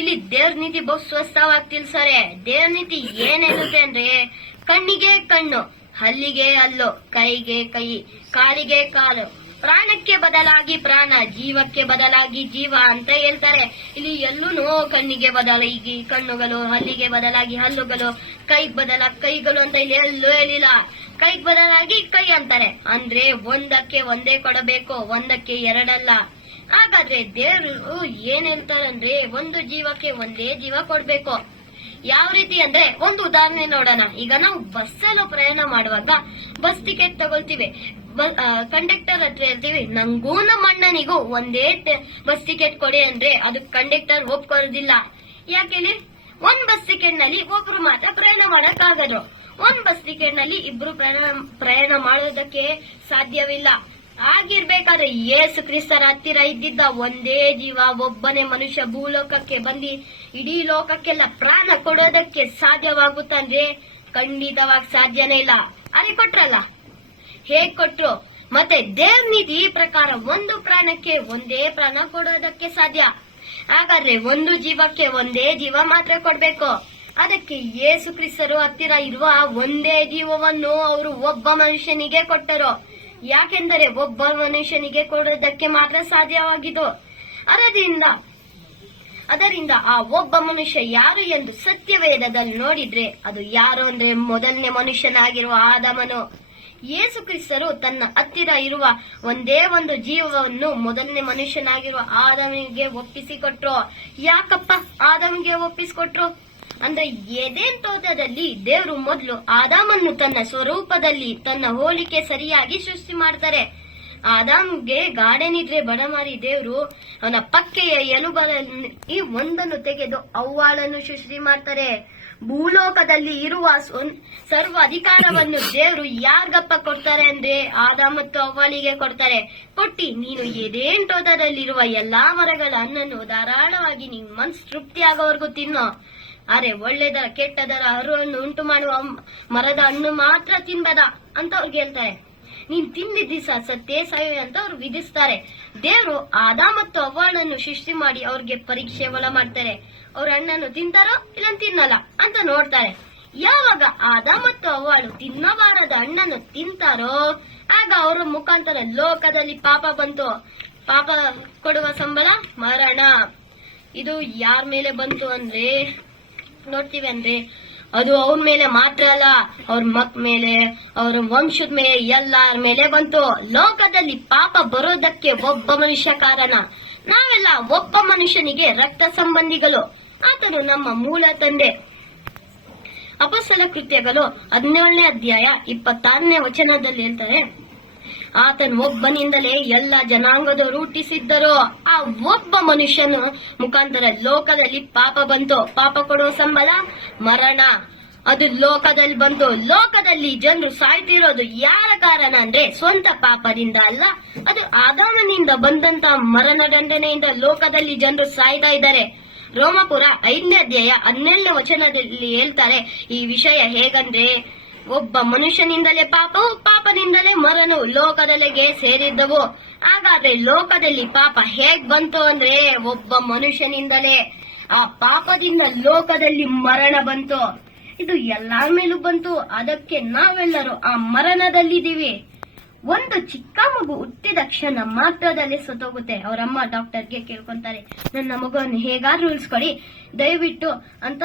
ಇಲ್ಲಿ ದೇವ್ರ ನೀತಿ ಬಹು ಸ್ಪಷ್ಟವಾಗಿ ತಿಳಿಸ್ತಾರೆ. ದೇವ್ರ ನೀತಿ ಏನ್ ಹೇಳುತ್ತೆ ಅಂದ್ರೆ, ಕಣ್ಣಿಗೆ ಕಣ್ಣು, ಹಲ್ಲಿಗೆ ಹಲ್ಲು, ಕೈಗೆ ಕೈ, ಕಾಲಿಗೆ ಕಾಲು, ಪ್ರಾಣಕ್ಕೆ ಬದಲಾಗಿ ಪ್ರಾಣ, ಜೀವಕ್ಕೆ ಬದಲಾಗಿ ಜೀವ ಅಂತ ಹೇಳ್ತಾರೆ. ಇಲ್ಲಿ ಎಲ್ಲೂ ಕಣ್ಣಿಗೆ ಬದಲಾಗಿ ಕಣ್ಣುಗಳು, ಹಲ್ಲಿಗೆ ಬದಲಾಗಿ ಹಲ್ಲುಗಳು, ಕೈಗೆ ಬದಲಾಗಿ ಕೈಗಳು ಅಂತ ಇಲ್ಲಿ ಎಲ್ಲೂ ಹೇಳಿಲ್ಲ. ಕೈಗೆ ಬದಲಾಗಿ ಕೈ ಅಂತಾರೆ. ಅಂದ್ರೆ ಒಂದಕ್ಕೆ ಒಂದೇ ಕೊಡಬೇಕು, ಒಂದಕ್ಕೆ ಎರಡಲ್ಲ. ಹಾಗಾದ್ರೆ ದೇವರು ಏನ್ ಹೇಳ್ತಾರಂದ್ರೆ, ಒಂದು ಜೀವಕ್ಕೆ ಒಂದೇ ಜೀವ ಕೊಡ್ಬೇಕು. ಯಾವ ರೀತಿ ಅಂದ್ರೆ, ಒಂದು ಉದಾಹರಣೆ ನೋಡೋಣ. ಈಗ ನಾವು ಬಸ್ಸಲ್ಲೂ ಪ್ರಯಾಣ ಮಾಡುವಾಗ ಬಸ್ ಟಿಕೆಟ್ ತಗೊಳ್ತೀವಿ. ಕಂಡಕ್ಟರ್ ಹತ್ರ ಹೇಳ್ತೀವಿ, ನಂಗೂ ನಮ್ಮ ಅಣ್ಣನಿಗೂ ಒಂದೇ ಬಸ್ ಟಿಕೆಟ್ ಕೊಡಿ ಅಂದ್ರೆ ಅದು ಕಂಡಕ್ಟರ್ ಒಪ್ಕೊಳ್ಳೋದಿಲ್ಲ. ಯಾಕೆ? ಒಂದ್ ಬಸ್ ಟಿಕೆಟ್ ನಲ್ಲಿ ಒಬ್ರು ಮಾತ್ರ ಪ್ರಯಾಣ ಮಾಡಕ್ ಆಗೋದು. ಒಂದ್ ಬಸ್ ಟಿಕೆಟ್ ನಲ್ಲಿ ಇಬ್ರು ಪ್ರಯಾಣ ಮಾಡೋದಕ್ಕೆ ಸಾಧ್ಯವಿಲ್ಲ. ಆಗಿರ್ಬೇಕಾದ್ರೆ ಯೇಸು ಕ್ರಿಸ್ತರ ಹತ್ತಿರ ಇದ್ದಿದ್ದ ಒಂದೇ ಜೀವ, ಒಬ್ಬನೇ ಮನುಷ್ಯ ಭೂಲೋಕಕ್ಕೆ ಬಂದು ಇಡೀ ಲೋಕಕ್ಕೆಲ್ಲ ಪ್ರಾಣ ಕೊಡೋದಕ್ಕೆ ಸಾಧ್ಯವಾಗುತ್ತಂದ್ರೆ ಖಂಡಿತವಾಗಿ ಸಾಧ್ಯನೇ ಇಲ್ಲ. ಅಲ್ಲಿ ಕೊಟ್ರಲ್ಲ, ಹೇಗ್ ಕೊಟ್ರು? ಮತ್ತೆ ದೇವ್ರ ನೀತಿ ಈ ಪ್ರಕಾರ ಒಂದು ಪ್ರಾಣಕ್ಕೆ ಒಂದೇ ಪ್ರಾಣ ಕೊಡೋದಕ್ಕೆ ಸಾಧ್ಯ. ಹಾಗಾದ್ರೆ ಒಂದು ಜೀವಕ್ಕೆ ಒಂದೇ ಜೀವ ಮಾತ್ರ ಕೊಡ್ಬೇಕು. ಅದಕ್ಕೆ ಯೇಸು ಕ್ರಿಸ್ತರು ಹತ್ತಿರ ಇರುವ ಒಂದೇ ಜೀವವನ್ನು ಅವರು ಒಬ್ಬ ಮನುಷ್ಯನಿಗೆ ಕೊಟ್ಟರು. ಯಾಕೆಂದರೆ ಒಬ್ಬ ಮನುಷ್ಯನಿಗೆ ಕೊಡೋದಕ್ಕೆ ಮಾತ್ರ ಸಾಧ್ಯವಾಗಿದ್ದು. ಅದರಿಂದ ಆ ಒಬ್ಬ ಮನುಷ್ಯ ಯಾರು ಎಂದು ಸತ್ಯವೇದದಲ್ಲಿ ನೋಡಿದ್ರೆ ಅದು ಯಾರು ಅಂದ್ರೆ ಮೊದಲನೇ ಮನುಷ್ಯನಾಗಿರುವ ಆದಾಮನು. ಯೇಸು ಕ್ರಿಸ್ತರು ತನ್ನ ಹತ್ತಿರ ಇರುವ ಒಂದೇ ಒಂದು ಜೀವವನ್ನು ಮೊದಲನೇ ಮನುಷ್ಯನಾಗಿರುವ ಆದಾಮನಿಗೆ ಒಪ್ಪಿಸಿಕೊಟ್ರು. ಯಾಕಪ್ಪ ಆದಾಮಿಗೆ ಒಪ್ಪಿಸಿಕೊಟ್ರು ಅಂದ್ರೆ, ಏದೇನ್ ತೋಟದಲ್ಲಿ ದೇವರು ಮೊದಲು ಆದಾಮನ್ನು ತನ್ನ ಸ್ವರೂಪದಲ್ಲಿ ತನ್ನ ಹೋಲಿಕೆ ಸರಿಯಾಗಿ ಸೃಷ್ಟಿ ಮಾಡ್ತಾರೆ. ಆದಾಮ್ಗೆ ಗಾಢ ನಿದ್ರೆ ಬಡಮಾರಿ ದೇವರು ಅವನ ಪಕ್ಕೆಯ ಎಲುಬಲ್ಲಿ ಒಂದನ್ನು ತೆಗೆದು ಅವ್ವಾಳನ್ನು ಸೃಷ್ಟಿ ಮಾಡ್ತಾರೆ. ಭೂಲೋಕದಲ್ಲಿ ಇರುವ ಸರ್ವ ಅಧಿಕಾರವನ್ನು ದೇವರು ಯಾರ್ಗಪ್ಪ ಕೊಡ್ತಾರೆ ಅಂದ್ರೆ ಆದಾಮ್ ಮತ್ತು ಅವ್ವಾಳಿಗೆ ಕೊಡ್ತಾರೆ. ಕೊಟ್ಟಿ, ನೀನು ಏದೇನ್ ತೋಟದಲ್ಲಿರುವ ಎಲ್ಲಾ ಮರಗಳ ಹಣ್ಣನ್ನು ಧಾರಾಳವಾಗಿ ನಿನ್ ಮನ್ಸು ತೃಪ್ತಿ ಆಗೋವರೆಗೂ ತಿನ್ನೋ. ಅರೆ, ಒಳ್ಳೆದರ ಕೆಟ್ಟದರ ಅರುವನ್ನು ಉಂಟು ಮಾಡುವ ಮರದ ಹಣ್ಣು ಮಾತ್ರ ತಿನ್ಬೇಡ ಅಂತ ಅವ್ರಿಗೆ ಹೇಳ್ತಾರೆ. ನೀನ್ ತಿಂದಿದ್ದ ದಿವಸ ಸತ್ತೇ ಸಾಯುವೆ ಅಂತ ಅವ್ರು ವಿಧಿಸ್ತಾರೆ. ದೇವರು ಆದಾಮ್ ಮತ್ತು ಅವ್ವಾಳನ್ನು ಸೃಷ್ಟಿ ಮಾಡಿ ಅವ್ರಿಗೆ ಪರೀಕ್ಷೆ ಒಳ ಮಾಡ್ತಾರೆ. ಅವ್ರ ಹಣ್ಣನ್ನು ತಿಂತಾರೋ ಇಲ್ಲ ತಿನ್ನಲ್ಲ ಅಂತ ನೋಡ್ತಾರೆ. ಯಾವಾಗ ಆದಾಮ್ ಮತ್ತು ಅವ್ವಾಳು ತಿನ್ನಬಾರದ ಹಣ್ಣನ್ನು ತಿಂತಾರೋ ಆಗ ಅವರ ಮುಖಾಂತರ ಲೋಕದಲ್ಲಿ ಪಾಪ ಬಂತು. ಪಾಪ ಕೊಡುವ ಸಂಬಳ ಮರಣ. ಇದು ಯಾರ ಮೇಲೆ ಬಂತು ಅಂದ್ರೆ ನೋಡ್ತೀವಿ ಅಂದ್ರೆ, ಅದು ಅವ್ರ ಮೇಲೆ ಮಾತ್ರ ಅಲ್ಲ, ಅವ್ರ ಮಕ್ ಮೇಲೆ, ಅವ್ರ ವಂಶದ ಮೇಲೆ, ಎಲ್ಲಾರ ಮೇಲೆ ಬಂತು. ಲೋಕದಲ್ಲಿ ಪಾಪ ಬರೋದಕ್ಕೆ ಒಬ್ಬ ಮನುಷ್ಯ ಕಾರಣ. ನಾವೆಲ್ಲ ಒಬ್ಬ ಮನುಷ್ಯನಿಗೆ ರಕ್ತ ಸಂಬಂಧಿಗಳು. ಆತನು ನಮ್ಮ ಮೂಲ ತಂದೆ. ಅಪೊಸ್ತಲ ಕೃತ್ಯಗಳು 17ನೇ ಅಧ್ಯಾಯ 26ನೇ ವಚನದಲ್ಲಿ ಹೇಳ್ತಾರೆ, ಆತನ ಒಬ್ಬನಿಂದಲೇ ಎಲ್ಲ ಜನಾಂಗದವರು ಹುಟ್ಟಿಸಿದ್ದರು. ಆ ಒಬ್ಬ ಮನುಷ್ಯನ ಮುಖಾಂತರ ಲೋಕದಲ್ಲಿ ಪಾಪ ಬಂತು. ಪಾಪ ಕೊಡುವ ಸಂಬಳ ಮರಣ. ಅದು ಲೋಕದಲ್ಲಿ ಬಂತು. ಲೋಕದಲ್ಲಿ ಜನರು ಸಾಯ್ತಿರೋದು ಯಾರ ಕಾರಣ ಅಂದ್ರೆ ಸ್ವಂತ ಪಾಪದಿಂದ ಅಲ್ಲ, ಅದು ಆದಾಮನಿಂದ ಬಂದಂತ ಮರಣ ದಂಡನೆಯಿಂದ ಲೋಕದಲ್ಲಿ ಜನರು ಸಾಯ್ತಾ ಇದ್ದಾರೆ. ರೋಮಪುರ 5ನೇ ಅಧ್ಯಾಯ 12ನೇ ವಚನದಲ್ಲಿ ಹೇಳ್ತಾರೆ ಈ ವಿಷಯ ಹೇಗಂದ್ರೆ, ಒಬ್ಬ ಮನುಷ್ಯನಿಂದಲೇ ಪಾಪವು, ಪಾಪದಿಂದಲೇ ಮರಣವು ಲೋಕದಲ್ಲಿಗೆ ಸೇರಿದ್ದವು. ಹಾಗಾದ್ರೆ ಲೋಕದಲ್ಲಿ ಪಾಪ ಹೇಗ್ ಬಂತು ಅಂದ್ರೆ ಒಬ್ಬ ಮನುಷ್ಯನಿಂದಲೇ. ಆ ಪಾಪದಿಂದ ಲೋಕದಲ್ಲಿ ಮರಣ ಬಂತು. ಇದು ಎಲ್ಲಾರ ಮೇಲೂ ಬಂತು. ಅದಕ್ಕೆ ನಾವೆಲ್ಲರೂ ಆ ಮರಣದಲ್ಲಿದ್ದೀವಿ. ಒಂದು ಚಿಕ್ಕ ಮಗು ಹುಟ್ಟಿದ ಕ್ಷಣ ಮಾತ್ರದಲ್ಲೇ ಸತ್ತೋಗುತ್ತೆ. ಅವರಮ್ಮ ಡಾಕ್ಟರ್ಗೆ ಕೇಳ್ಕೊಂತಾರೆ, ನನ್ನ ಮಗುವನ್ನು ಹೇಗಾದ್ರೂ ಉಳಿಸ್ಕೊಡಿ, ದಯವಿಟ್ಟು ಅಂತ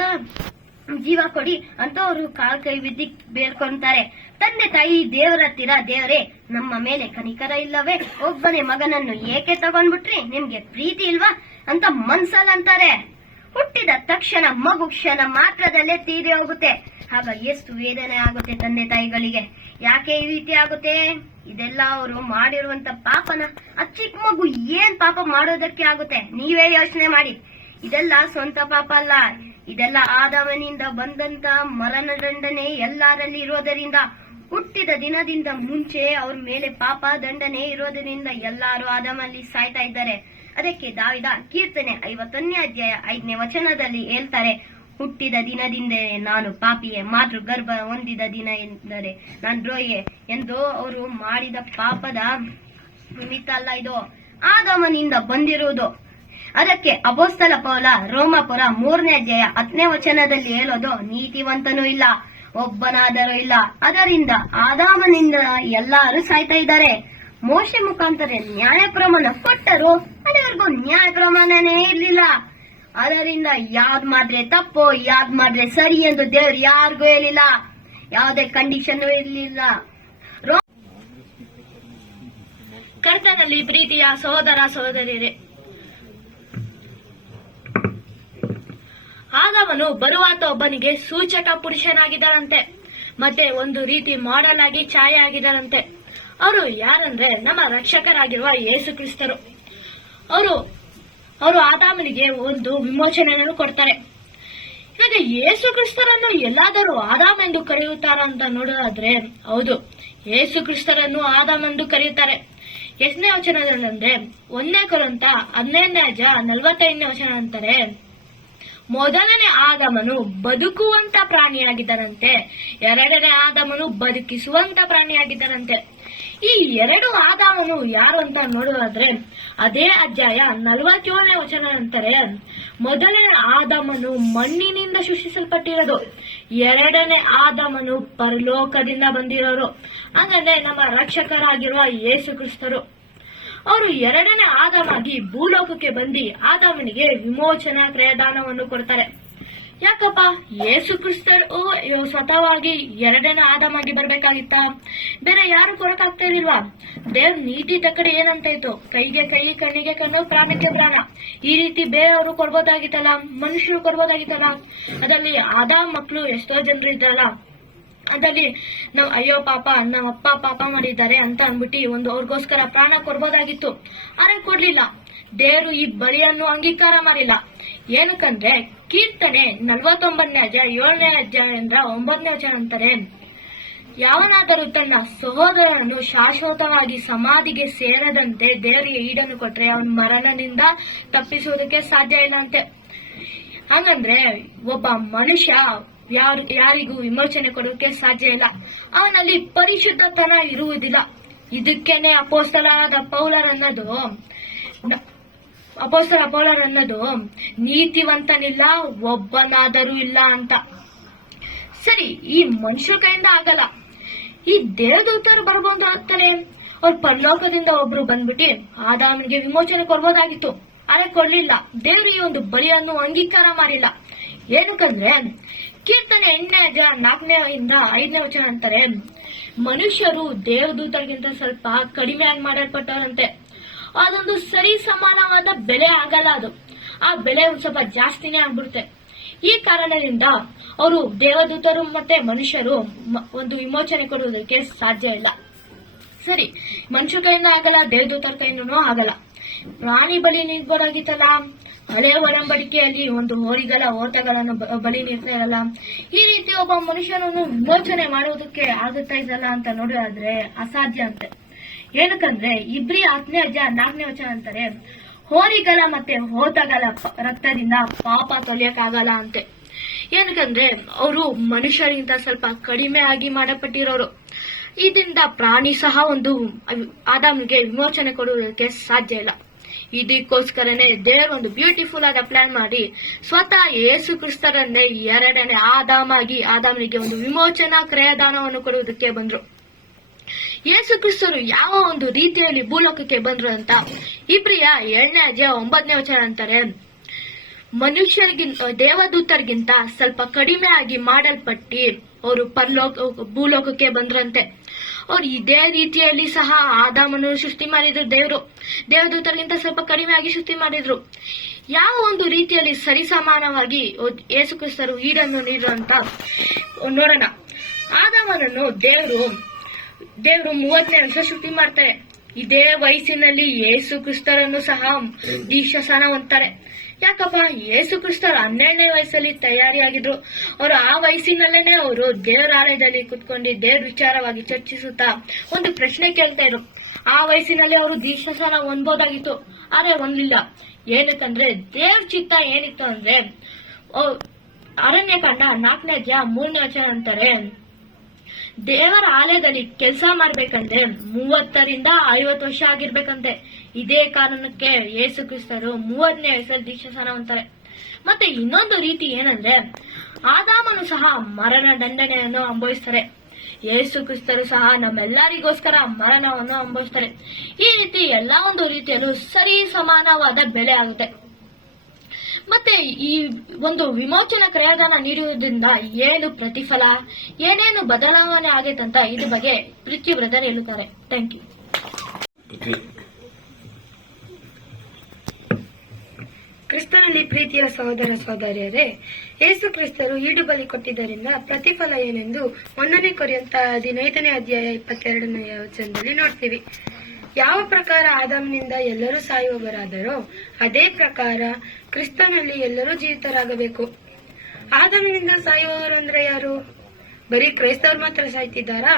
ಜೀವ ಕೊಡಿ ಅಂತ ಅವರು ಕಾಲ್ ಕೈ ಬಿದ್ದಿ ಬೇಡ್ಕೊಂತಾರೆ. ತಂದೆ ತಾಯಿ ದೇವರ ಹತ್ತಿರ, ದೇವರೇ ನಮ್ಮ ಮೇಲೆ ಕನಿಕರ ಇಲ್ಲವೇ? ಒಬ್ಬನೇ ಮಗನನ್ನು ಏಕೆ ತಗೊಂಡ್ಬಿಟ್ರಿ? ನಿಮ್ಗೆ ಪ್ರೀತಿ ಇಲ್ವಾ ಅಂತ ಮನ್ಸಲ್ ಅಂತಾರೆ. ಹುಟ್ಟಿದ ತಕ್ಷಣ ಮಗು ಕ್ಷಣ ಮಾತ್ರದಲ್ಲೇ ತೀರಿ ಹೋಗುತ್ತೆ. ಆಗ ಎಷ್ಟು ವೇದನೆ ಆಗುತ್ತೆ ತಂದೆ ತಾಯಿಗಳಿಗೆ. ಯಾಕೆ ಈ ರೀತಿ ಆಗುತ್ತೆ? ಇದೆಲ್ಲ ಅವರು ಮಾಡಿರುವಂತ ಪಾಪನ. ಆ ಚಿಕ್ಕ ಮಗು ಏನ್ ಪಾಪ ಮಾಡೋದಕ್ಕೆ ಆಗುತ್ತೆ? ನೀವೇ ಯೋಚನೆ ಮಾಡಿ. ಇದೆಲ್ಲ ಸ್ವಂತ ಪಾಪ ಅಲ್ಲ, ಇದೆಲ್ಲ ಆದಾಮನಿಂದ ಬಂದಂತ ಮರಣ ದಂಡನೆ ಎಲ್ಲರಲ್ಲಿ ಇರೋದರಿಂದ. ಹುಟ್ಟಿದ ದಿನದಿಂದ ಮುಂಚೆ ಅವ್ರ ಮೇಲೆ ಪಾಪ ದಂಡನೆ ಇರೋದರಿಂದ ಎಲ್ಲಾರು ಆದಾಮಲ್ಲಿ ಸಾಯ್ತಾ ಇದ್ದಾರೆ. ಅದಕ್ಕೆ ದಾವಿದ ಕೀರ್ತನೆ 51ನೇ ಅಧ್ಯಾಯ 5ನೇ ವಚನದಲ್ಲಿ ಹೇಳ್ತಾರೆ, ಹುಟ್ಟಿದ ದಿನದಿಂದ ನಾನು ಪಾಪಿಯೇ, ಮಾತೃ ಗರ್ಭ ಹೊಂದಿದ ದಿನ ಎಂದರೆ ನಾನು ದ್ರೋಹಿಯೇ ಎಂದು ಅವರು ಮಾಡಿದ ಪಾಪದ ನಿಮಿತ್ತ ಅಲ್ಲ, ಇದು ಆದಾಮನಿಂದ ಬಂದಿರುವುದು. ಅದಕ್ಕೆ ಅಪೊಸ್ತಲ ಪೌಲ ರೋಮಪುರ 3ನೇ ಅಧ್ಯಾಯ 10ನೇ ವಚನದಲ್ಲಿ ಹೇಳೋದು, ನೀತಿವಂತನೂ ಇಲ್ಲ, ಒಬ್ಬನಾದರೂ ಇಲ್ಲ. ಅದರಿಂದ ಆದಾಮನಿಂದ ಎಲ್ಲರೂ ಸಾಯ್ತಾ ಇದ್ದಾರೆ. ಮೋಶೆ ಮುಖಾಂತರ ನ್ಯಾಯ ಪ್ರಮಾಣ ಕೊಟ್ಟರು, ಅಲ್ಲಿವರೆಗೂ ನ್ಯಾಯ ಪ್ರಮಾಣನೇ ಇರ್ಲಿಲ್ಲ. ಅದರಿಂದ ಯಾವ್ದ್ ಮಾಡಿದ್ರೆ ತಪ್ಪು, ಯಾವ್ದ್ ಮಾಡಿದ್ರೆ ಸರಿ ಎಂದು ದೇವ್ರು ಯಾರಿಗೂ ಹೇಳಿಲ್ಲ. ಯಾವುದೇ ಕಂಡೀಷನ್ ಇರ್ಲಿಲ್ಲ. ಕರ್ತನಲ್ಲಿ ಪ್ರೀತಿಯ ಸಹೋದರ ಸಹೋದರಿಯರೇ, ಆದವನು ಬರುವಾತ ಒಬ್ಬನಿಗೆ ಸೂಚಕ ಪುರುಷನಾಗಿದ್ದಾರಂತೆ, ಮತ್ತೆ ಒಂದು ರೀತಿ ಮಾಡೆಲ್ ಆಗಿ ಛಾಯೆ ಆಗಿದ್ದಾರಂತೆ. ಅವರು ಯಾರಂದ್ರೆ ನಮ್ಮ ರಕ್ಷಕರಾಗಿರುವ ಯೇಸು ಕ್ರಿಸ್ತರು. ಅವರು ಆದಾಮನಿಗೆ ಒಂದು ವಿಮೋಚನೆಯನ್ನು ಕೊಡ್ತಾರೆ. ಇವಾಗ ಯೇಸು ಕ್ರಿಸ್ತರನ್ನು ಎಲ್ಲಾದರೂ ಆದಾಮ ಎಂದು ಕರೆಯುತ್ತಾರ ಅಂತ ನೋಡೋದಾದ್ರೆ ಹೌದು, ಯೇಸು ಕ್ರಿಸ್ತರನ್ನು ಆದಾಮ ಎಂದು ಕರೆಯುತ್ತಾರೆ. ಎಷ್ಟನೇ ವಚನದಲ್ಲಂದ್ರೆ 1 ಕೊರಿಂಥ 15ನೇ ಅಧ್ಯಾಯ 45ನೇ ವಚನ ಅಂತಾರೆ, ಮೊದಲನೇ ಆದಾಮನು ಬದುಕುವಂತ ಪ್ರಾಣಿಯಾಗಿದ್ದರಂತೆ, ಎರಡನೇ ಆದಾಮನು ಬದುಕಿಸುವಂತ ಪ್ರಾಣಿಯಾಗಿದ್ದರಂತೆ. ಈ ಎರಡು ಆದಾಮನು ಯಾರು ಅಂತ ನೋಡೋದಾದ್ರೆ ಅದೇ ಅಧ್ಯಾಯ 47ನೇ ವಚನ ಅಂತಾರೆ, ಮೊದಲನೇ ಆದಾಮನು ಮಣ್ಣಿನಿಂದ ಸೃಷ್ಟಿಸಲ್ಪಟ್ಟಿರೋದು, ಎರಡನೇ ಆದಾಮನು ಪರಲೋಕದಿಂದ ಬಂದಿರೋರು. ಅಂದ್ರೆ ನಮ್ಮ ರಕ್ಷಕರಾಗಿರುವ ಯೇಸು ಕ್ರಿಸ್ತರು. ಅವರು ಎರಡನೇ ಆದಾಮಾಗಿ ಭೂಲೋಕಕ್ಕೆ ಬಂದು ಆದಾಮನಿಗೆ ವಿಮೋಚನಾ ಕ್ರಯದಾನವನ್ನು ಕೊಡ್ತಾರೆ. ಯಾಕಪ್ಪ? ಯೇಸು ಕ್ರಿಸ್ತರು ಸ್ವತಃವಾಗಿ ಎರಡನೇ ಆದಾಮಾಗಿ ಬರ್ಬೇಕಾಗಿತ್ತ? ಬೇರೆ ಯಾರು ಕೊಡಕ್ಕಾಗ್ತಾ ಇರಲಿಲ್ವಾ? ದೇವ್ರ ನೀತಿ ತಕ್ಕಡೆ ಏನಂತ ಇತ್ತು, ಕೈಗೆ ಕೈ, ಕಣ್ಣಿಗೆ ಕಣ್ಣು, ಪ್ರಾಣಕ್ಕೆ ಪ್ರಾಣ. ಈ ರೀತಿ ಬೇರೆಯವರು ಕೊಡ್ಬೋದಾಗಿತ್ತಲ್ಲ, ಮನುಷ್ಯರು ಕೊಡ್ಬೋದಾಗಿತ್ತಲ್ಲ. ಅದರಲ್ಲಿ ಆದಾಮ್ ಮಕ್ಕಳು ಎಷ್ಟೋ ಜನರು ಇದ್ರಲ್ಲ, ಅದಲ್ಲಿ ನಾವ್ ಅಯ್ಯೋ ಪಾಪ, ನಮ್ಮ ಅಪ್ಪ ಪಾಪ ಮಾಡಿದ್ದಾರೆ ಅಂತ ಅಂದ್ಬಿಟ್ಟು ಒಂದು ಅವ್ರಿಗೋಸ್ಕರ ಪ್ರಾಣ ಕೊಡ್ಬೋದಾಗಿತ್ತು. ಆದ್ರೆ ಕೊಡ್ಲಿಲ್ಲ. ದೇವರು ಈ ಬಲಿಯನ್ನು ಅಂಗೀಕಾರ ಮಾಡಿಲ್ಲ. ಏನಕ್ಕಂದ್ರೆ ಕೀರ್ತನೆ 49ನೇ ಅಧ್ಯಾಯ 7ನೇ ಅಧ್ಯಾಯದಿಂದ 9ನೇ ವಚನ ಅಂತಾರೆ, ಯಾವನಾದರೂ ತನ್ನ ಸಹೋದರನನ್ನು ಶಾಶ್ವತವಾಗಿ ಸಮಾಧಿಗೆ ಸೇರದಂತೆ ದೇವರಿಗೆ ಈಡನ್ನು ಕೊಟ್ರೆ ಅವನ ಮರಣದಿಂದ ತಪ್ಪಿಸುವುದಕ್ಕೆ ಸಾಧ್ಯ ಇಲ್ಲ ಅಂತೆ. ಹಂಗಂದ್ರೆ ಒಬ್ಬ ಮನುಷ್ಯ ಯಾರಿಗೂ ವಿಮೋಚನೆ ಕೊಡೋಕೆ ಸಾಧ್ಯ ಇಲ್ಲ. ಅವನಲ್ಲಿ ಪರಿಶುದ್ಧತನ ಇರುವುದಿಲ್ಲ. ಇದಕ್ಕೇನೆ ಅಪೊಸ್ತಲ ಪೌಲರನ್ನೋದು ನೀತಿವಂತನಿಲ್ಲ, ಒಬ್ಬನಾದರೂ ಇಲ್ಲ ಅಂತ. ಸರಿ, ಈ ಮನುಷ್ಯರ ಕೈಯಿಂದ ಆಗಲ್ಲ. ಈ ದೇವದೂತರು ಬರ್ಬೋದು ಅಂತಾರೆ. ಅವ್ರು ಪರಲೋಕದಿಂದ ಒಬ್ರು ಬಂದ್ಬಿಟ್ಟು ಆದಾಮನಿಗೆ ವಿಮೋಚನೆ ಕೊಡ್ಬೋದಾಗಿತ್ತು, ಆದ್ರೆ ಕೊಡ್ಲಿಲ್ಲ. ದೇವರು ಈ ಒಂದು ಬಲಿಯನ್ನು ಅಂಗೀಕಾರ ಮಾಡಿಲ್ಲ. ಏನಕ್ಕಂದ್ರೆ ಕೀರ್ತನೆ 8ನೇ ಅಧ್ಯಾಯ 4ನೇಯಿಂದ 5ನೇ ವಚನ ಅಂತಾರೆ, ಮನುಷ್ಯರು ದೇವದೂತರಿಗಿಂತ ಸ್ವಲ್ಪ ಕಡಿಮೆಯಾಗಿ ಮಾಡಲ್ಪಟ್ಟವರಂತೆ. ಅದೊಂದು ಸರಿ ಸಮಾನವಾದ ಬೆಲೆ ಆಗಲ್ಲ. ಅದು ಆ ಬೆಲೆ ಒಂದು ಸ್ವಲ್ಪ ಜಾಸ್ತಿನೇ ಆಗ್ಬಿಡುತ್ತೆ. ಈ ಕಾರಣದಿಂದ ಅವರು ದೇವದೂತರು ಮತ್ತೆ ಮನುಷ್ಯರು ಒಂದು ವಿಮೋಚನೆ ಕೊಡುವುದಕ್ಕೆ ಸಾಧ್ಯ ಇಲ್ಲ. ಸರಿ, ಮನುಷ್ಯ ಕೈಯಿಂದ ಆಗಲ್ಲ, ದೇವದೂತರ ಕೈಯಿಂದನೂ ಆಗಲ್ಲ. ಪ್ರಾಣಿ ಬಲಿ ನೀಡಬಹುದಾಗಿತ್ತಲ್ಲ. ಹಳೆಯ ಒಡಂಬಡಿಕೆಯಲ್ಲಿ ಒಂದು ಹೋರಿಗಳ ಓಟಗಳನ್ನು ಬಲಿ ನೀಡ್ತಾ ಇರಲ್ಲ. ಈ ರೀತಿ ಒಬ್ಬ ಮನುಷ್ಯನನ್ನು ವಿಮೋಚನೆ ಮಾಡುವುದಕ್ಕೆ ಆಗುತ್ತಾ ಇದಲ್ಲ ಅಂತ ನೋಡೋದಾದ್ರೆ ಅಸಾಧ್ಯ ಅಂತೆ. ಏನಕ್ಕಂದ್ರೆ ಇಬ್ರಿ 8ನೇ ಅಧ್ಯಾಯ 4ನೇ ವಚನ ಅಂತಾರೆ, ಹೋರಿಗಳ ಮತ್ತೆ ಹೋತಗಳ ರಕ್ತದಿಂದ ಪಾಪ ತೊಳೆಯಕ್ಕಾಗಲ್ಲ ಅಂತೆ. ಏನಕ್ಕಂದ್ರೆ ಅವರು ಮನುಷ್ಯರಿಗಿಂತ ಸ್ವಲ್ಪ ಕಡಿಮೆ ಆಗಿ ಮಾಡಲ್ಪಟ್ಟಿರೋರು. ಇದರಿಂದ ಪ್ರಾಣಿ ಸಹ ಒಂದು ಆದಾಮನಿಗೆ ವಿಮೋಚನೆ ಕೊಡುವುದಕ್ಕೆ ಸಾಧ್ಯ ಇಲ್ಲ. ಇದಕ್ಕೋಸ್ಕರನೇ ದೇವರು ಒಂದು ಬ್ಯೂಟಿಫುಲ್ ಆದ ಪ್ಲಾನ್ ಮಾಡಿ ಸ್ವತಃ ಯೇಸು ಕ್ರಿಸ್ತರನ್ನೇ 2ನೇ ಆದಾಮಾಗಿ ಆದಾಮನಿಗೆ ಒಂದು ವಿಮೋಚನಾ ಕ್ರಯದಾನವನ್ನು ಕೊಡುವುದಕ್ಕೆ ಬಂದ್ರು. ಯೇಸು ಕ್ರಿಸ್ತರು ಯಾವ ಒಂದು ರೀತಿಯಲ್ಲಿ ಭೂಲೋಕಕ್ಕೆ ಬಂದ್ರು ಅಂತ ಇಬ್ರಿಯ 2ನೇ ಅಧ್ಯಾಯ 9ನೇ ವಚನ ಅಂತಾರೆ, ಮನುಷ್ಯರಿಗಿಂತ ದೇವದೂತರಿಗಿಂತ ಸ್ವಲ್ಪ ಕಡಿಮೆ ಆಗಿ ಮಾಡಲ್ಪಟ್ಟಿ ಅವರು ಭೂಲೋಕಕ್ಕೆ ಬಂದ್ರಂತೆ. ಅವ್ರು ಇದೇ ರೀತಿಯಲ್ಲಿ ಸಹ ಆದಾಮನು ಸೃಷ್ಟಿ ಮಾಡಿದ್ರು. ದೇವದೂತರಿಗಿಂತ ಸ್ವಲ್ಪ ಕಡಿಮೆ ಆಗಿ ಸೃಷ್ಟಿ ಮಾಡಿದ್ರು. ಯಾವ ಒಂದು ರೀತಿಯಲ್ಲಿ ಸರಿಸಮಾನವಾಗಿ ಯೇಸು ಕ್ರಿಸ್ತರು ಈಡನ್ನು ನೀಡಿದ್ರು ಅಂತ ನೋಡೋಣ. ಆದಾಮನನ್ನು ದೇವರು 30ನೇ ವರ್ಷ ಸೃಷ್ಟಿ ಮಾಡ್ತಾರೆ. ಇದೇ ವಯಸ್ಸಿನಲ್ಲಿ ಯೇಸು ಕ್ರಿಸ್ತರನ್ನು ಸಹ ದೀಕ್ಷಾಸ್ನಾನ ಹೊಂದ್ತಾರೆ. ಯಾಕಪ್ಪ, ಯೇಸು ಕ್ರಿಸ್ತರು 12ನೇ ವಯಸ್ಸಲ್ಲಿ ತಯಾರಿಯಾಗಿದ್ರು. ಅವರು ಆ ವಯಸ್ಸಿನಲ್ಲೇನೆ ಅವರು ದೇವರ ಆಲಯದಲ್ಲಿ ಕುತ್ಕೊಂಡು ದೇವ್ರ ವಿಚಾರವಾಗಿ ಚರ್ಚಿಸುತ್ತಾ ಒಂದು ಪ್ರಶ್ನೆ ಕೇಳ್ತಾ ಇದ್ರು. ಆ ವಯಸ್ಸಿನಲ್ಲಿ ಅವರು ದೀಕ್ಷಾಸ್ನಾನ ಹೊಂದಬಹುದಾಗಿತ್ತು, ಆದ್ರೆ ಹೊಂದಲಿಲ್ಲ. ಏನಕ್ಕಂದ್ರೆ ದೇವ್ರ ಚಿತ್ತ ಏನಿತ್ತು ಅಂದ್ರೆ, ಅರಣ್ಯಕಾಂಡ 4ನೇ ಅಧ್ಯಾಯ 3ನೇ ವಚನ ಅಂತಾರೆ, ದೇವರ ಆಲಯದಲ್ಲಿ ಕೆಲಸ ಮಾಡ್ಬೇಕಂದ್ರೆ 30 ರಿಂದ 50 ವರ್ಷ ಆಗಿರ್ಬೇಕಂತೆ. ಇದೇ ಕಾರಣಕ್ಕೆ ಯೇಸು ಕ್ರಿಸ್ತರು 30ನೇ ವಯಸ್ಸಲ್ಲಿ ದೀಕ್ಷಾಸ್ನಾನ ಹೊಂದ್ತಾರೆ. ಮತ್ತೆ ಇನ್ನೊಂದು ರೀತಿ ಏನಂದ್ರೆ, ಆದಾಮನು ಸಹ ಮರಣ ದಂಡನೆಯನ್ನು ಅನುಭವಿಸ್ತಾರೆ. ಯೇಸು ಕ್ರಿಸ್ತರು ಸಹ ನಮ್ಮೆಲ್ಲರಿಗೋಸ್ಕರ ಮರಣವನ್ನು ಅನುಭವಿಸ್ತಾರೆ. ಈ ರೀತಿ ಎಲ್ಲಾ ಒಂದು ರೀತಿಯಲ್ಲೂ ಸರಿ ಸಮಾನವಾದ ಬೆಲೆ ಆಗುತ್ತೆ. ಮತ್ತೆ ಈ ಒಂದು ವಿಮೋಚನಾ ಕ್ರಯದಾನ ನೀಡುವುದರಿಂದ ಏನು ಪ್ರತಿಫಲ, ಏನೇನು ಬದಲಾವಣೆ ಆಗೈತಂತ ಇದ್ರ ಬಗ್ಗೆ ಪ್ರೀತಿ ಬ್ರದರ್ ಹೇಳುತ್ತಾರೆ. Thank you. ಕ್ರಿಸ್ತನಲ್ಲಿ ಪ್ರೀತಿಯ ಸಹೋದರ ಸಹೋದರಿಯರೇ, ಯೇಸು ಕ್ರಿಸ್ತರು ಈಡು ಬಲಿ ಕೊಟ್ಟಿದ್ದರಿಂದ ಪ್ರತಿಫಲ ಏನೆಂದು 1ನೇ ಕೊರಿಂಥ 15ನೇ ಅಧ್ಯಾಯ 22ನೇ ವಚನದಲ್ಲಿ ನೋಡ್ತೀವಿ. ಯಾವ ಪ್ರಕಾರ ಆದಾಮನಿಂದ ಎಲ್ಲರೂ ಸಾಯುವವರಾದರೋ ಅದೇ ಪ್ರಕಾರ ಕ್ರಿಸ್ತನಲ್ಲಿ ಎಲ್ಲರೂ ಜೀವಿತರಾಗಬೇಕು. ಆದಾಮನಿಂದ ಸಾಯುವವರು ಅಂದ್ರೆ ಯಾರು? ಬರೀ ಕ್ರೈಸ್ತವರು ಮಾತ್ರ ಸಾಯ್ತಿದ್ದಾರಾ?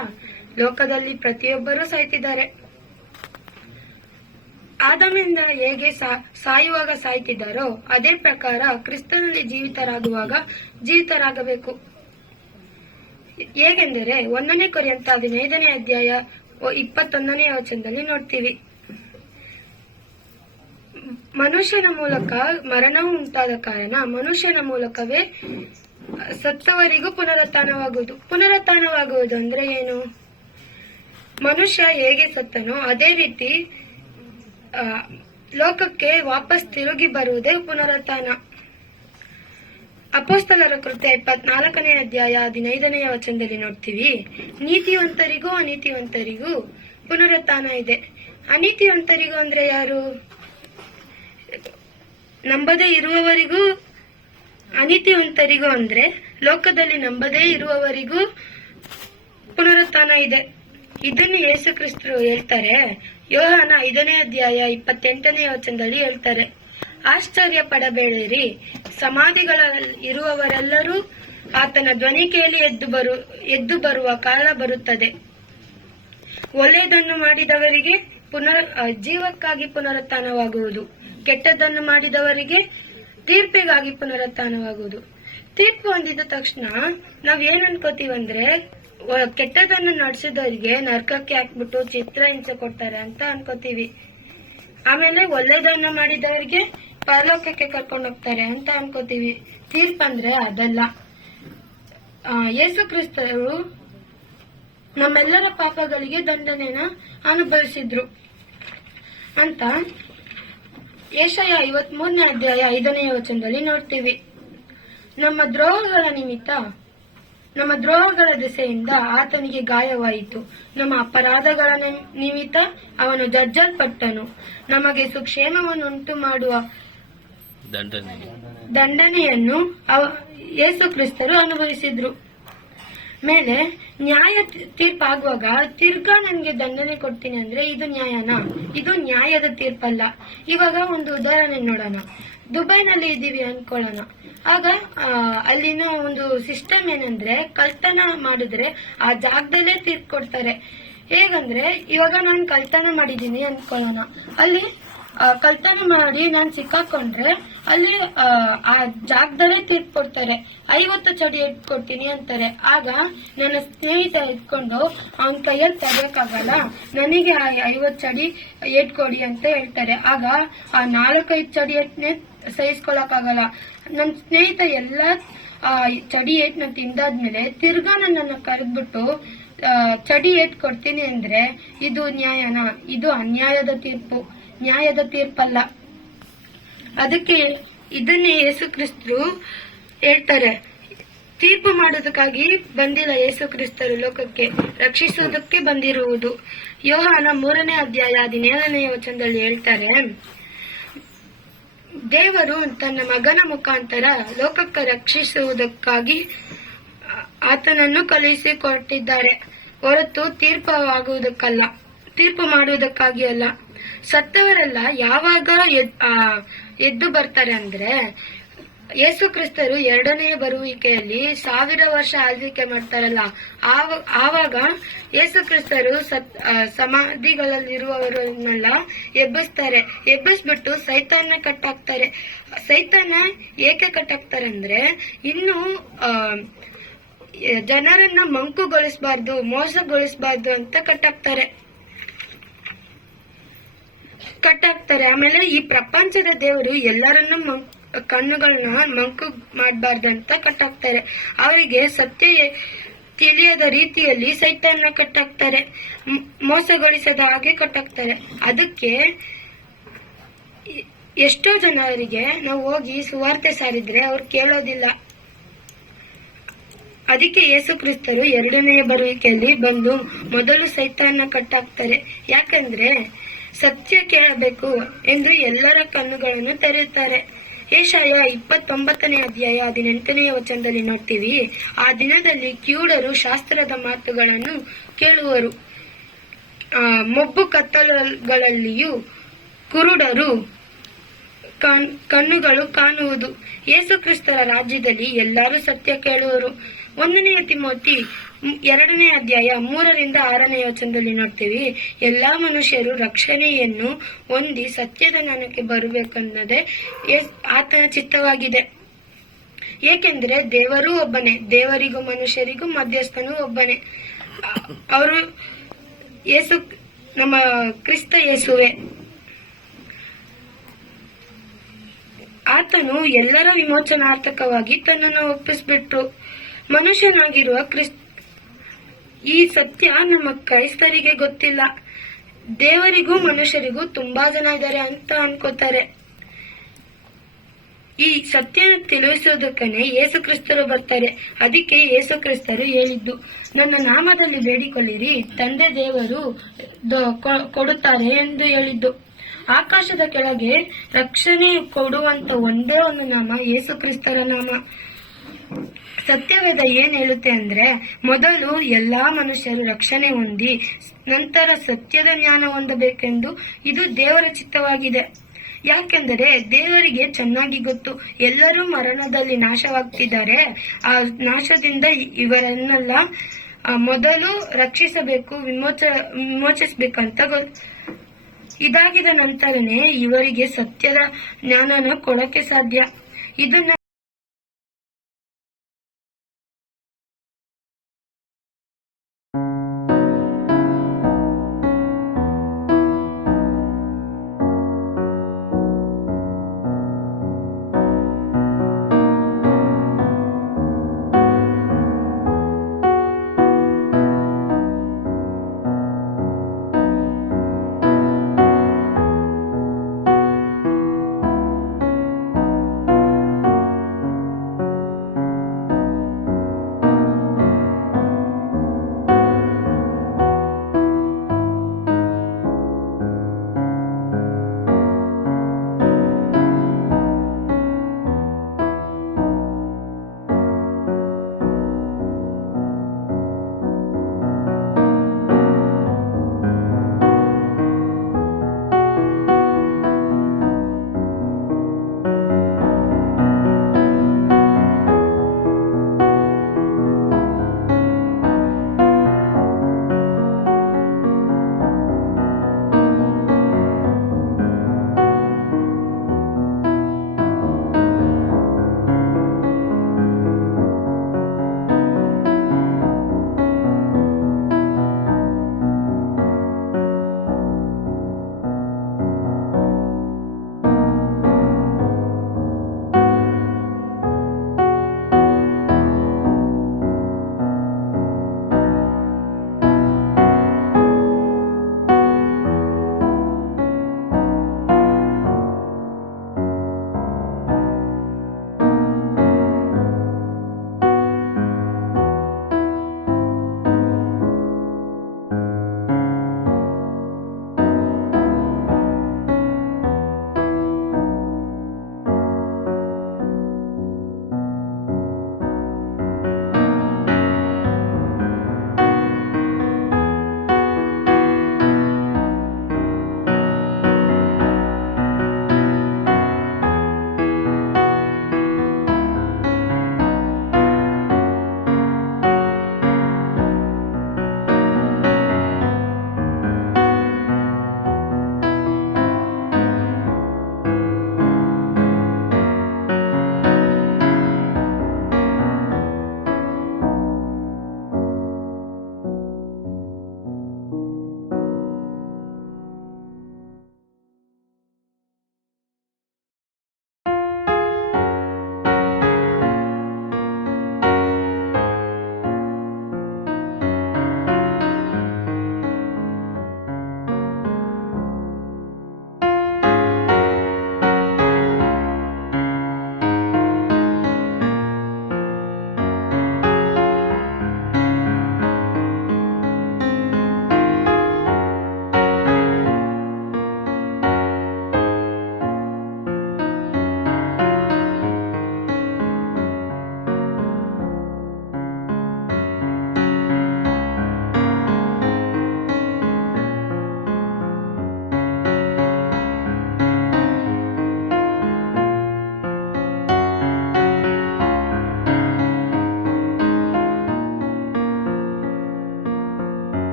ಲೋಕದಲ್ಲಿ ಪ್ರತಿಯೊಬ್ಬರೂ ಸಾಯ್ತಿದ್ದಾರೆ. ಆದಾಮನಿಂದ ಹೇಗೆ ಸಾಯುವಾಗ ಸಾಯ್ತಿದ್ದಾರೋ ಅದೇ ಪ್ರಕಾರ ಕ್ರಿಸ್ತನಲ್ಲಿ ಜೀವಿತರಾಗುವಾಗ ಜೀವಿತರಾಗಬೇಕು. ಹೇಗೆಂದರೆ 1ನೇ ಕೊರಿಂಥ 15ನೇ ಅಧ್ಯಾಯ 21ನೇ ವಚನದಲ್ಲಿ ನೋಡ್ತೀವಿ, ಮನುಷ್ಯನ ಮೂಲಕ ಮರಣವು ಉಂಟಾದ ಕಾರಣ ಮನುಷ್ಯನ ಮೂಲಕವೇ ಸತ್ತವರಿಗೂ ಪುನರುತ್ಥಾನವಾಗುವುದು ಅಂದ್ರೆ ಏನು? ಮನುಷ್ಯ ಹೇಗೆ ಸತ್ತನೋ ಅದೇ ರೀತಿ ಲೋಕಕ್ಕೆ ವಾಪಸ್ ತಿರುಗಿ ಬರುವುದೇ ಪುನರುತ್ಥಾನ. ಅಪೊಸ್ತಲರ ಕೃತ್ಯ 24ನೇ ಅಧ್ಯಾಯ 15ನೇ ವಚನದಲ್ಲಿ ನೋಡ್ತೀವಿ, ನೀತಿವಂತರಿಗೂ ಅನೀತಿವಂತರಿಗೂ ಪುನರುತ್ಥಾನ ಇದೆ. ಅನೀತಿವಂತರಿಗೂ ಅಂದ್ರೆ ಯಾರು? ನಂಬದೇ ಇರುವವರಿಗೂ. ಅನೀತಿವಂತರಿಗೂ ಅಂದ್ರೆ ಲೋಕದಲ್ಲಿ ನಂಬದೇ ಇರುವವರಿಗೂ ಪುನರುತ್ಥಾನ ಇದೆ. ಇದನ್ನು ಯೇಸು ಕ್ರಿಸ್ತರು ಹೇಳ್ತಾರೆ. ಯೋಹಾನ 5ನೇ ಅಧ್ಯಾಯ 28ನೇ ವಚನದಲ್ಲಿ ಹೇಳ್ತಾರೆ, ಆಶ್ಚರ್ಯ ಪಡಬೇಡಿರಿ, ಸಮಾಧಿಗಳಲ್ಲಿ ಇರುವವರೆಲ್ಲರೂ ಆತನ ಧ್ವನಿ ಕೇಳಿ ಎದ್ದು ಬರುವ ಕಾಲ ಬರುತ್ತದೆ. ಒಳ್ಳೆಯದನ್ನು ಮಾಡಿದವರಿಗೆ ಜೀವಕ್ಕಾಗಿ ಪುನರುತ್ಥಾನವಾಗುವುದು, ಕೆಟ್ಟದ್ದನ್ನು ಮಾಡಿದವರಿಗೆ ತೀರ್ಪಿಗಾಗಿ ಪುನರುತ್ಥಾನವಾಗುವುದು. ತೀರ್ಪು ಹೊಂದಿದ ತಕ್ಷಣ ನಾವ್ ಏನ್ ಅನ್ಕೋತೀವಂದ್ರೆ, ಕೆಟ್ಟದನ್ನು ನಡೆಸಿದವರಿಗೆ ನರಕಕ್ಕೆ ಹಾಕ್ಬಿಟ್ಟು ಚಿತ್ರ ಹಿಂಸೆ ಕೊಡ್ತಾರೆ ಅಂತ ಅನ್ಕೋತೀವಿ. ಆಮೇಲೆ ಒಳ್ಳೆದನ್ನ ಮಾಡಿದವರಿಗೆ ಪರಲೋಕಕ್ಕೆ ಕರ್ಕೊಂಡು ಹೋಗ್ತಾರೆ ಅಂತ ಅನ್ಕೋತೀವಿ. ತೀರ್ಪಂದ್ರೆ ಅದಲ್ಲ. ಯೇಸು ಕ್ರಿಸ್ತರು ನಮ್ಮೆಲ್ಲರ ಪಾಪಗಳಿಗೆ ದಂಡನೆನ ಅನುಭವಿಸಿದ್ರು ಅಂತ ಯೆಶಾಯ 53ನೇ ಅಧ್ಯಾಯ 5ನೇ ವಚನದಲ್ಲಿ ನೋಡ್ತೀವಿ. ನಮ್ಮ ದ್ರೋಹಗಳ ದೆಸೆಯಿಂದ ಆತನಿಗೆ ಗಾಯವಾಯಿತು, ನಮ್ಮ ಅಪರಾಧಗಳ ನಿಮಿತ್ತ ಅವನು ಜಜ್ಜಲ್ಪಟ್ಟನು, ನಮಗೆ ಸುಕ್ಷೇಮವನ್ನುಂಟು ಮಾಡುವ ದಂಡನೆಯನ್ನು ಯೇಸು ಕ್ರಿಸ್ತರು ಅನುಭವಿಸಿದ್ರು. ಮೇಲೆ ನ್ಯಾಯ ತೀರ್ಪಾಗುವಾಗ ತಿರ್ಗಾ ನನ್ಗೆ ದಂಡನೆ ಕೊಡ್ತೀನಿ ಅಂದ್ರೆ ಇದು ನ್ಯಾಯನಾ? ಇದು ನ್ಯಾಯದ ತೀರ್ಪಲ್ಲ. ಇವಾಗ ಒಂದು ಉದಾಹರಣೆ ನೋಡೋಣ. ದುಬೈನಲ್ಲಿ ಇದ್ದೀವಿ ಅನ್ಕೊಳ್ಳೋಣ. ಆಗ ಅಲ್ಲಿನ ಒಂದು ಸಿಸ್ಟಮ್ ಏನಂದ್ರೆ, ಕಳ್ತನ ಮಾಡಿದ್ರೆ ಆ ಜಾಗದಲ್ಲೇ ತೀರ್ಪು ಕೊಡ್ತಾರೆ. ಹೇಗಂದ್ರೆ, ಇವಾಗ ನಾನು ಕಳ್ತನ ಮಾಡಿದೀನಿ ಅನ್ಕೊಳ್ಳೋಣ. ಅಲ್ಲಿ ಕಳ್ತನ ಮಾಡಿ ನಾನು ಸಿಕ್ಕಾಕೊಂಡ್ರೆ ಅಲ್ಲಿ ಆ ಜಾಗದಲ್ಲೇ ತೀರ್ಪು ಕೊಡ್ತಾರೆ. 50 ಚಡಿ ಕೊಡ್ತೀನಿ ಅಂತಾರೆ. ಆಗ ನನ್ನ ಸ್ನೇಹಿತ ಇಟ್ಕೊಂಡು ಅವನ ಕೈಯಲ್ಲಿ ತಗೋಕ್ಕಾಗಲ್ಲ, ನನಗೆ ಆ 50 ಚಡಿ ಕೊಡಿ ಅಂತ ಹೇಳ್ತಾರೆ. ಆಗ ಆ 4-5 ಚಡಿ ಏಟ್ನೆ ಸಹಿಸ್ಕೊಳಕ್ಕಾಗಲ್ಲ. ನನ್ನ ಸ್ನೇಹಿತ ಎಲ್ಲ ಚಡಿ ಏಟ್ನ ತಿಂದಾದ್ಮೇಲೆ ತಿರ್ಗಾ ನನ್ನನ್ನ ಕರೆದ್ಬಿಟ್ಟು ಚಡಿ ಕೊಡ್ತೀನಿ ಅಂದ್ರೆ ಇದು ನ್ಯಾಯನಾ? ಇದು ಅನ್ಯಾಯದ ತೀರ್ಪು, ನ್ಯಾಯದ ತೀರ್ಪಲ್ಲ. ಅದಕ್ಕೆ ಇದನ್ನೇ ಯೇಸು ಕ್ರಿಸ್ತರು ಹೇಳ್ತಾರೆ, ತೀರ್ಪು ಮಾಡೋದಕ್ಕಾಗಿ ಬಂದಿಲ್ಲ ಯೇಸು ಕ್ರಿಸ್ತರು, ಲೋಕಕ್ಕೆ ರಕ್ಷಿಸುವುದಕ್ಕೆ ಬಂದಿರುವುದು. ಯೋಹಾನ 3ನೇ ಅಧ್ಯಾಯ 17ನೇ ವಚನದಲ್ಲಿ ಹೇಳ್ತಾರೆ, ದೇವರು ತನ್ನ ಮಗನ ಮುಖಾಂತರ ಲೋಕಕ್ಕೆ ರಕ್ಷಿಸುವುದಕ್ಕಾಗಿ ಆತನನ್ನು ಕಳುಹಿಸಿಕೊಟ್ಟಿದ್ದಾರೆ, ಹೊರತು ತೀರ್ಪು ಮಾಡುವುದಕ್ಕಾಗಿ ಅಲ್ಲ. ಸತ್ತವರೆಲ್ಲ ಯಾವಾಗ ಎದ್ದು ಬರ್ತಾರೆ ಅಂದ್ರೆ, ಯೇಸು ಕ್ರಿಸ್ತರು 2ನೇ ಬರುವಿಕೆಯಲ್ಲಿ 1000 ವರ್ಷ ಆಳ್ವಿಕೆ ಮಾಡ್ತಾರಲ್ಲ, ಆವಾಗ ಯೇಸು ಕ್ರಿಸ್ತರು ಸಮಾಧಿಗಳಲ್ಲಿರುವವರನ್ನೆಲ್ಲ ಎಬ್ಬಿಸ್ತಾರೆ. ಎಬ್ಬಿಸ್ಬಿಟ್ಟು ಸೈತಾನ ಕಟ್ಟಾಕ್ತಾರೆ. ಸೈತಾನ ಏಕೆ ಕಟ್ಟಾಕ್ತಾರೆ ಅಂದ್ರೆ, ಇನ್ನು ಜನರನ್ನ ಮಂಕುಗೊಳಿಸಬಾರ್ದು, ಮೋಸಗೊಳಿಸಬಾರ್ದು ಅಂತ ಕಟ್ಟಾಕ್ತಾರೆ. ಆಮೇಲೆ ಈ ಪ್ರಪಂಚದ ದೇವರು ಎಲ್ಲರನ್ನು ಕಣ್ಣುಗಳನ್ನ ಮಂಕು ಮಾಡಬಾರ್ದಂತ ಕಟ್ಟಾಕ್ತಾರೆ. ಅವರಿಗೆ ಸತ್ಯ ತಿಳಿಯದ ರೀತಿಯಲ್ಲಿ ಸೈತಾನ ಕಟ್ಟಾಕ್ತಾರೆ, ಮೋಸಗೊಳಿಸದ ಹಾಗೆ ಕಟ್ಟಾಕ್ತಾರೆ. ಅದಕ್ಕೆ ಎಷ್ಟೋ ಜನರಿಗೆ ನಾವು ಹೋಗಿ ಸುವಾರ್ತೆ ಸಾರಿದ್ರೆ ಅವ್ರು ಕೇಳೋದಿಲ್ಲ. ಅದಕ್ಕೆ ಯೇಸು ಕ್ರಿಸ್ತರು 2ನೇ ಬರುವಿಕೆಯಲ್ಲಿ ಬಂದು ಮೊದಲು ಸೈತಾನ ಕಟ್ಟಾಕ್ತಾರೆ. ಯಾಕಂದ್ರೆ ಸತ್ಯ ಕೇಳಬೇಕು ಎಂದು ಎಲ್ಲರ ಕಣ್ಣುಗಳನ್ನು ತೆರೆಯುತ್ತಾರೆ. ಯೆಶಾಯ 29ನೇ ಅಧ್ಯಾಯ 18ನೇ ವಚನದಲ್ಲಿ ನೋಡ್ತೀವಿ, ಆ ದಿನದಲ್ಲಿ ಕಿವುಡರು ಶಾಸ್ತ್ರದ ಮಾತುಗಳನ್ನು ಕೇಳುವರು, ಮೊಬ್ಬು ಕತ್ತಲುಗಳಲ್ಲಿಯೂ ಕುರುಡರು ಕಣ್ಣುಗಳು ಕಾಣುವುದು. ಯೇಸು ಕ್ರಿಸ್ತರ ರಾಜ್ಯದಲ್ಲಿ ಎಲ್ಲರೂ ಸತ್ಯ ಕೇಳುವರು. 1ನೇ ತಿಮೋತಿ 2ನೇ ಅಧ್ಯಾಯ 3ರಿಂದ 6ನೇ ವಚನದಲ್ಲಿ ನೋಡ್ತೀವಿ, ಎಲ್ಲಾ ಮನುಷ್ಯರು ರಕ್ಷಣೆಯನ್ನು ಹೊಂದಿ ಸತ್ಯದ ಜ್ಞಾನಕ್ಕೆ ಬರಬೇಕನ್ನೋದೇ ಆತನ ಚಿತ್ತವಾಗಿದೆ. ಏಕೆಂದ್ರೆ ದೇವರು ಒಬ್ಬನೇ, ದೇವರಿಗೂ ಮನುಷ್ಯರಿಗೂ ಮಧ್ಯಸ್ಥನು ಒಬ್ಬನೇ, ಅವರು ನಮ್ಮ ಕ್ರಿಸ್ತ ಯೇಸುವೆ. ಆತನು ಎಲ್ಲರ ವಿಮೋಚನಾರ್ಥಕವಾಗಿ ತನ್ನನ್ನು ಒಪ್ಪಿಸ್ಬಿಟ್ರು. ಮನುಷ್ಯನಾಗಿರುವ ಈ ಸತ್ಯ ನಮ್ಮ ಕ್ರೈಸ್ತರಿಗೆ ಗೊತ್ತಿಲ್ಲ. ದೇವರಿಗೂ ಮನುಷ್ಯರಿಗೂ ತುಂಬಾ ಜನ ಇದ್ದಾರೆ ಅಂತ ಅನ್ಕೋತಾರೆ. ಈ ಸತ್ಯ ತಿಳಿಸೋದಕ್ಕನೆ ಯೇಸು ಕ್ರಿಸ್ತರು ಬರ್ತಾರೆ. ಅದಕ್ಕೆ ಯೇಸು ಕ್ರಿಸ್ತರು ಹೇಳಿದ್ದು, ನನ್ನ ನಾಮದಲ್ಲಿ ಬೇಡಿಕೊಳ್ಳಿರಿ, ತಂದೆ ದೇವರು ಕೊಡುತ್ತಾರೆ ಎಂದು ಹೇಳಿದ್ದು. ಆಕಾಶದ ಕೆಳಗೆ ರಕ್ಷಣೆ ಕೊಡುವಂತ ಒಂದೇ ಒಂದು ನಾಮ ಯೇಸು ಕ್ರಿಸ್ತರ ನಾಮ. ಸತ್ಯವೇದ ಏನ್ ಹೇಳುತ್ತೆ ಅಂದ್ರೆ, ಮೊದಲು ಎಲ್ಲಾ ಮನುಷ್ಯರು ರಕ್ಷಣೆ ಹೊಂದಿ ನಂತರ ಸತ್ಯದ ಜ್ಞಾನ ಹೊಂದಬೇಕೆಂದು ಇದು ದೇವರ ಚಿತ್ತವಾಗಿದೆ. ಯಾಕೆಂದರೆ ದೇವರಿಗೆ ಚೆನ್ನಾಗಿ ಗೊತ್ತು, ಎಲ್ಲರೂ ಮರಣದಲ್ಲಿ ನಾಶವಾಗ್ತಿದ್ದಾರೆ. ಆ ನಾಶದಿಂದ ಇವರನ್ನೆಲ್ಲ ಮೊದಲು ರಕ್ಷಿಸಬೇಕು, ವಿಮೋಚಿಸಬೇಕಂತ ಇದಾಗಿದ ನಂತರನೇ ಇವರಿಗೆ ಸತ್ಯದ ಜ್ಞಾನನ ಕೊಡಕ್ಕೆ ಸಾಧ್ಯ. ಇದನ್ನ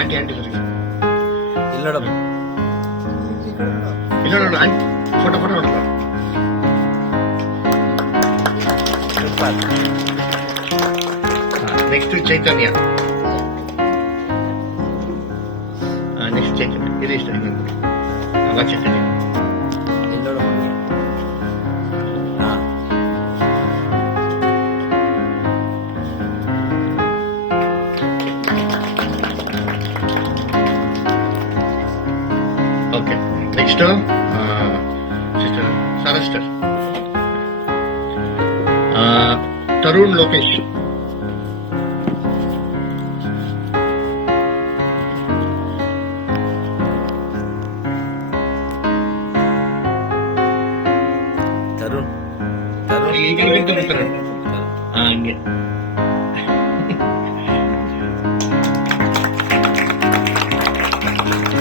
ಆಂಟಿ ಆಂಟಿ ಸರಿ ಇಲ್ಲಿ ನೋಡಮ್ಮ. ಇಲ್ಲ ನೋಡು ಆಂಟಿ ಫೋಟೋ ನೋಡ್ಕೊ. ನೆಕ್ಸ್ಟ್ ಚೈತನ್ಯ. ನೆಕ್ಸ್ಟ್ ಚೈತನ್ಯ. ಇದು ಇಷ್ಟ ಚೈತನ್ಯ. ಇಲ್ಲಿ ನೋಡಮ್ಮ. ಹಾ. Okay next sister Sarah sister. Tarun Lokesh. Tarun Tarun ಈಗ ಬರ್ತಾರೆ ಹಂಗೆ.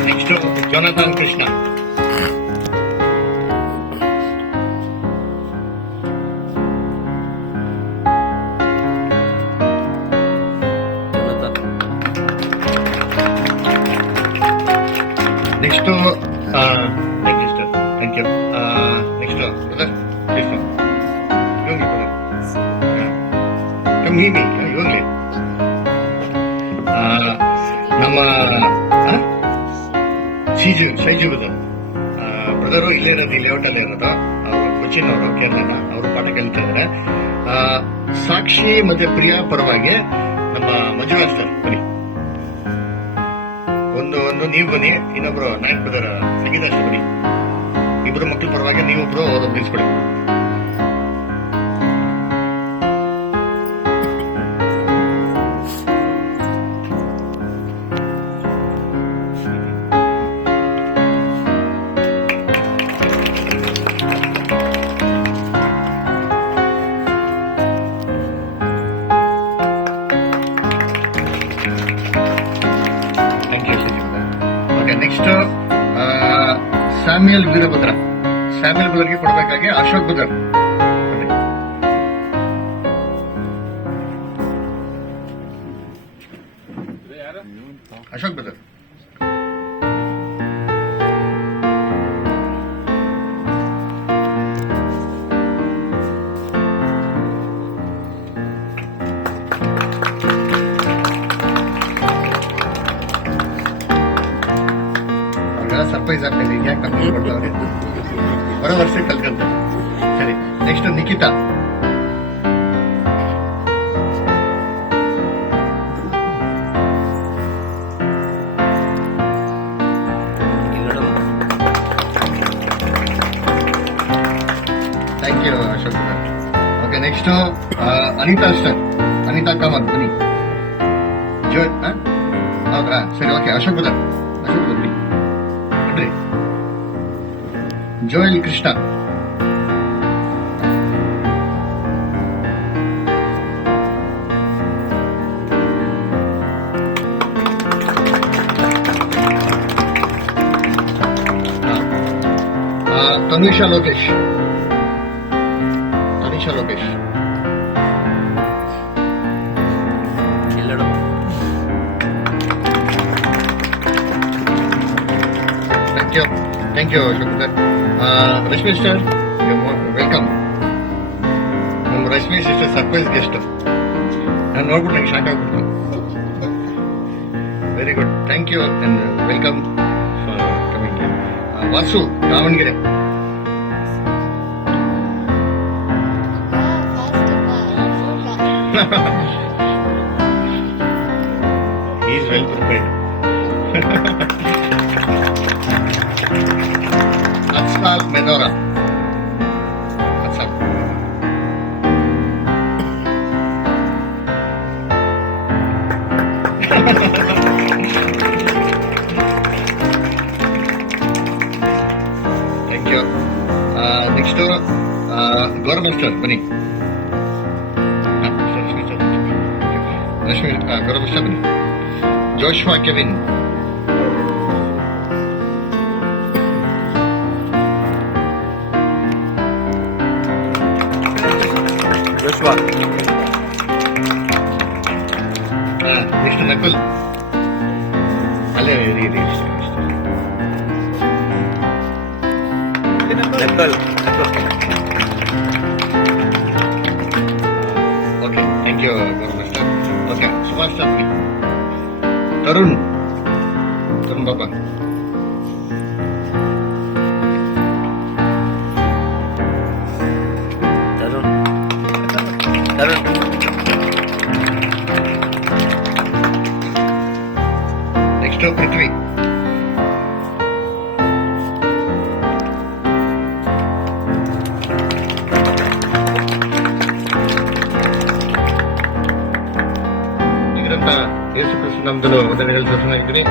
Next Jonathan Krishna. Next thank you sir thank you. Next brother please Yogi brother come ಹೀಗೆ ಯೋಗಿ. ನಮ್ಮ ಶೈಜು ಬ್ರದರು ಇಲ್ಲೇ ಇರೋದು ಲೇಔಟ್ ಅಲ್ಲೇ ಇರೋದು. ಅವರು ಕೊಚ್ಚಿನ್ ಅವರು ಕೇರಳನ ಅವರು ಪಾಠ ಕಲಿತಾ ಇದ್ದಾರೆ. ಸಾಕ್ಷಿ ಮತ್ತೆ ಪ್ರಿಯಾ ಪರವಾಗಿ ನಮ್ಮ ಮಂಜುನಾಥ್ ಸರ್ ಬನ್ನಿ. ಒಂದು ನೀವು ಬನ್ನಿ, ಇನ್ನೊಬ್ರು ನಾಯಕ್ ಬ್ರದರ್ ಸಂಗೀತ ಬನ್ನಿ. ಇಬ್ರು ಮಕ್ಕಳ ಪರವಾಗಿ ನೀವೊಬ್ರು ಓದೋದು ನಿಲ್ಸ್ಕೊಡಿ. Okay next Samuel Veerabhadra. Samuel ಬ್ರದರ್ಗೆ ಕೊಡಬೇಕಾಗಿ Ashok brother. Ashok brother. Surprise ಆಗ್ತದೆ ಈಗ ಯಾಕೆ ಕಮ್ಮಿ ಕೊಡ್ತಾವ್ರೆ ಬರೋ ವರ್ಷ ಕಲ್ಕಂತ. ಸರಿ ನೆಕ್ಸ್ಟ್ ನಿಖಿತಾ. ಇಲ್ಲಿ ನೋಡಮ್ಮ. Thank you Ashok sir. Okay next Anita sir. Anita Kamath ಬನ್ನಿ. ಹೌದ್ರಾ ಸರಿ ಓಕೆ ಅಶೋಕ್ ಸರ್. ಅಶೋಕ್ ಬನ್ನಿ ಬನ್ರಿ. ಜೋಯಲ್ ಕೃಷ್ಣ. ತನುಷಾ ಲೋಕೇಶ್. ತನುಷಾ ಲೋಕೇಶ್. ಇಲ್ಲಿ ನೋಡಮ್ಮ. Thank you Ashok sir. Rashmi sister welcome. ನಮ್ಮ ರಶ್ಮಿ ಸಿಸ್ಟರ್ ಸರ್ಪ್ರೈಸ್ ಗೆಸ್ಟ್. ನಾನು ನೋಡ್ಬಿಟ್ಟು ನಂಗೆ ಶಾಕ್ ಆಗ್ಬಿಟ್ಟು. Very good thank you and welcome for coming. Vasu Davanagere. He is well prepared. Atsal Menora. Atsal. Thank you. Next Gaurav sir, bani. Rashmi, Gaurav sir, bani. Joshua Kevin. Joshua. Next Nakul. ಅಲ್ಲೇ ಇರಿ ಇರಿ Nakul okay thank you government okay Subhash Chatri Tarun Baba Tarun Tarun next Prithvi Yesu Krista ನಮ್ದು ವಂದನೆಗಳು ಸಲ್ಲಿಸ್ತೀನಿ.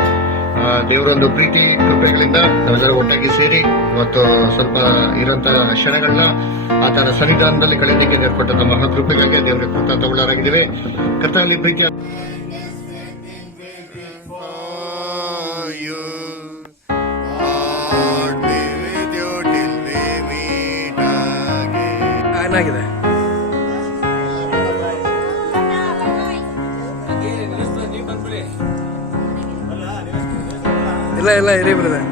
ದೇವರೊಂದು ಪ್ರೀತಿ ಕೃಪೆಗಳಿಂದ ನಾವೆಲ್ಲರೂ ಒಟ್ಟಾಗಿ ಸೇರಿ ಮತ್ತು ಸ್ವಲ್ಪ ಇರುವಂತಹ ಕ್ಷಣಗಳನ್ನ ಆತನ ಸನ್ನಿಧಾನದಲ್ಲಿ ಕಳೆಯಲಿಕ್ಕೆ ಕೊಟ್ಟಂತ ಮಹಾಕೃಪೆಗಾಗಿ ದೇವರಿಗೆ ಕೃತಜ್ಞರಾಗಿದ್ದೇವೆ. ಕರ್ತನಲ್ಲಿ ಪ್ರೀತಿಯ ಏನಾಗಿದೆ ಇಲ್ಲ ಇಲ್ಲ ಇರಿ ಬ್ರದರ್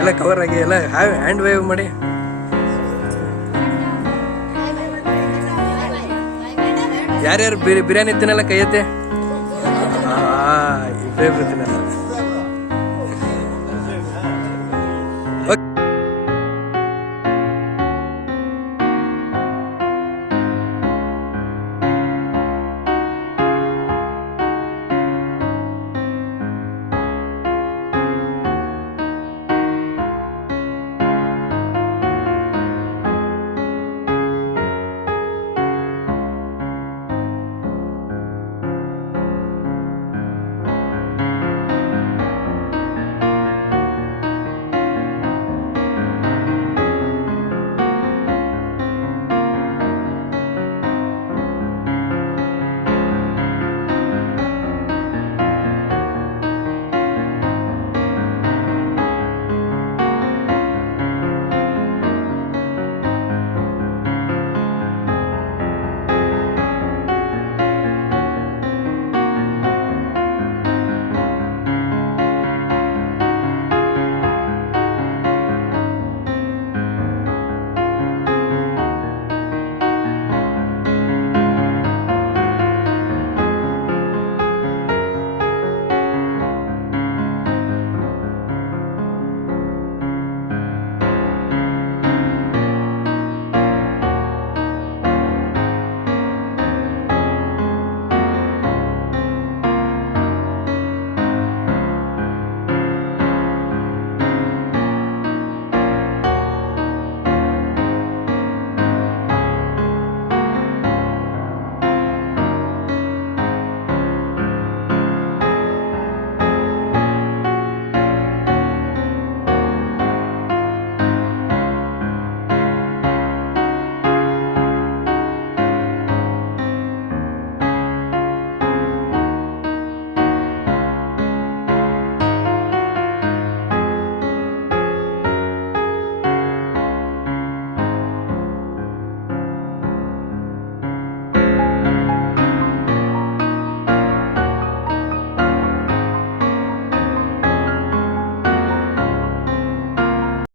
ಎಲ್ಲ ಕವರ್ ಆಗಿ ಎಲ್ಲ ಹ್ಯಾಂಡ್ ವೇವ್ ಮಾಡಿ ಯಾರ್ಯಾರು ಬಿರಿಯಾನಿ ತಿನ್ನಲ್ಲ ಕೈ ಎತ್ತೆ ಇಬ್ಬರೇ ತಿನ್ನಲ್ಲ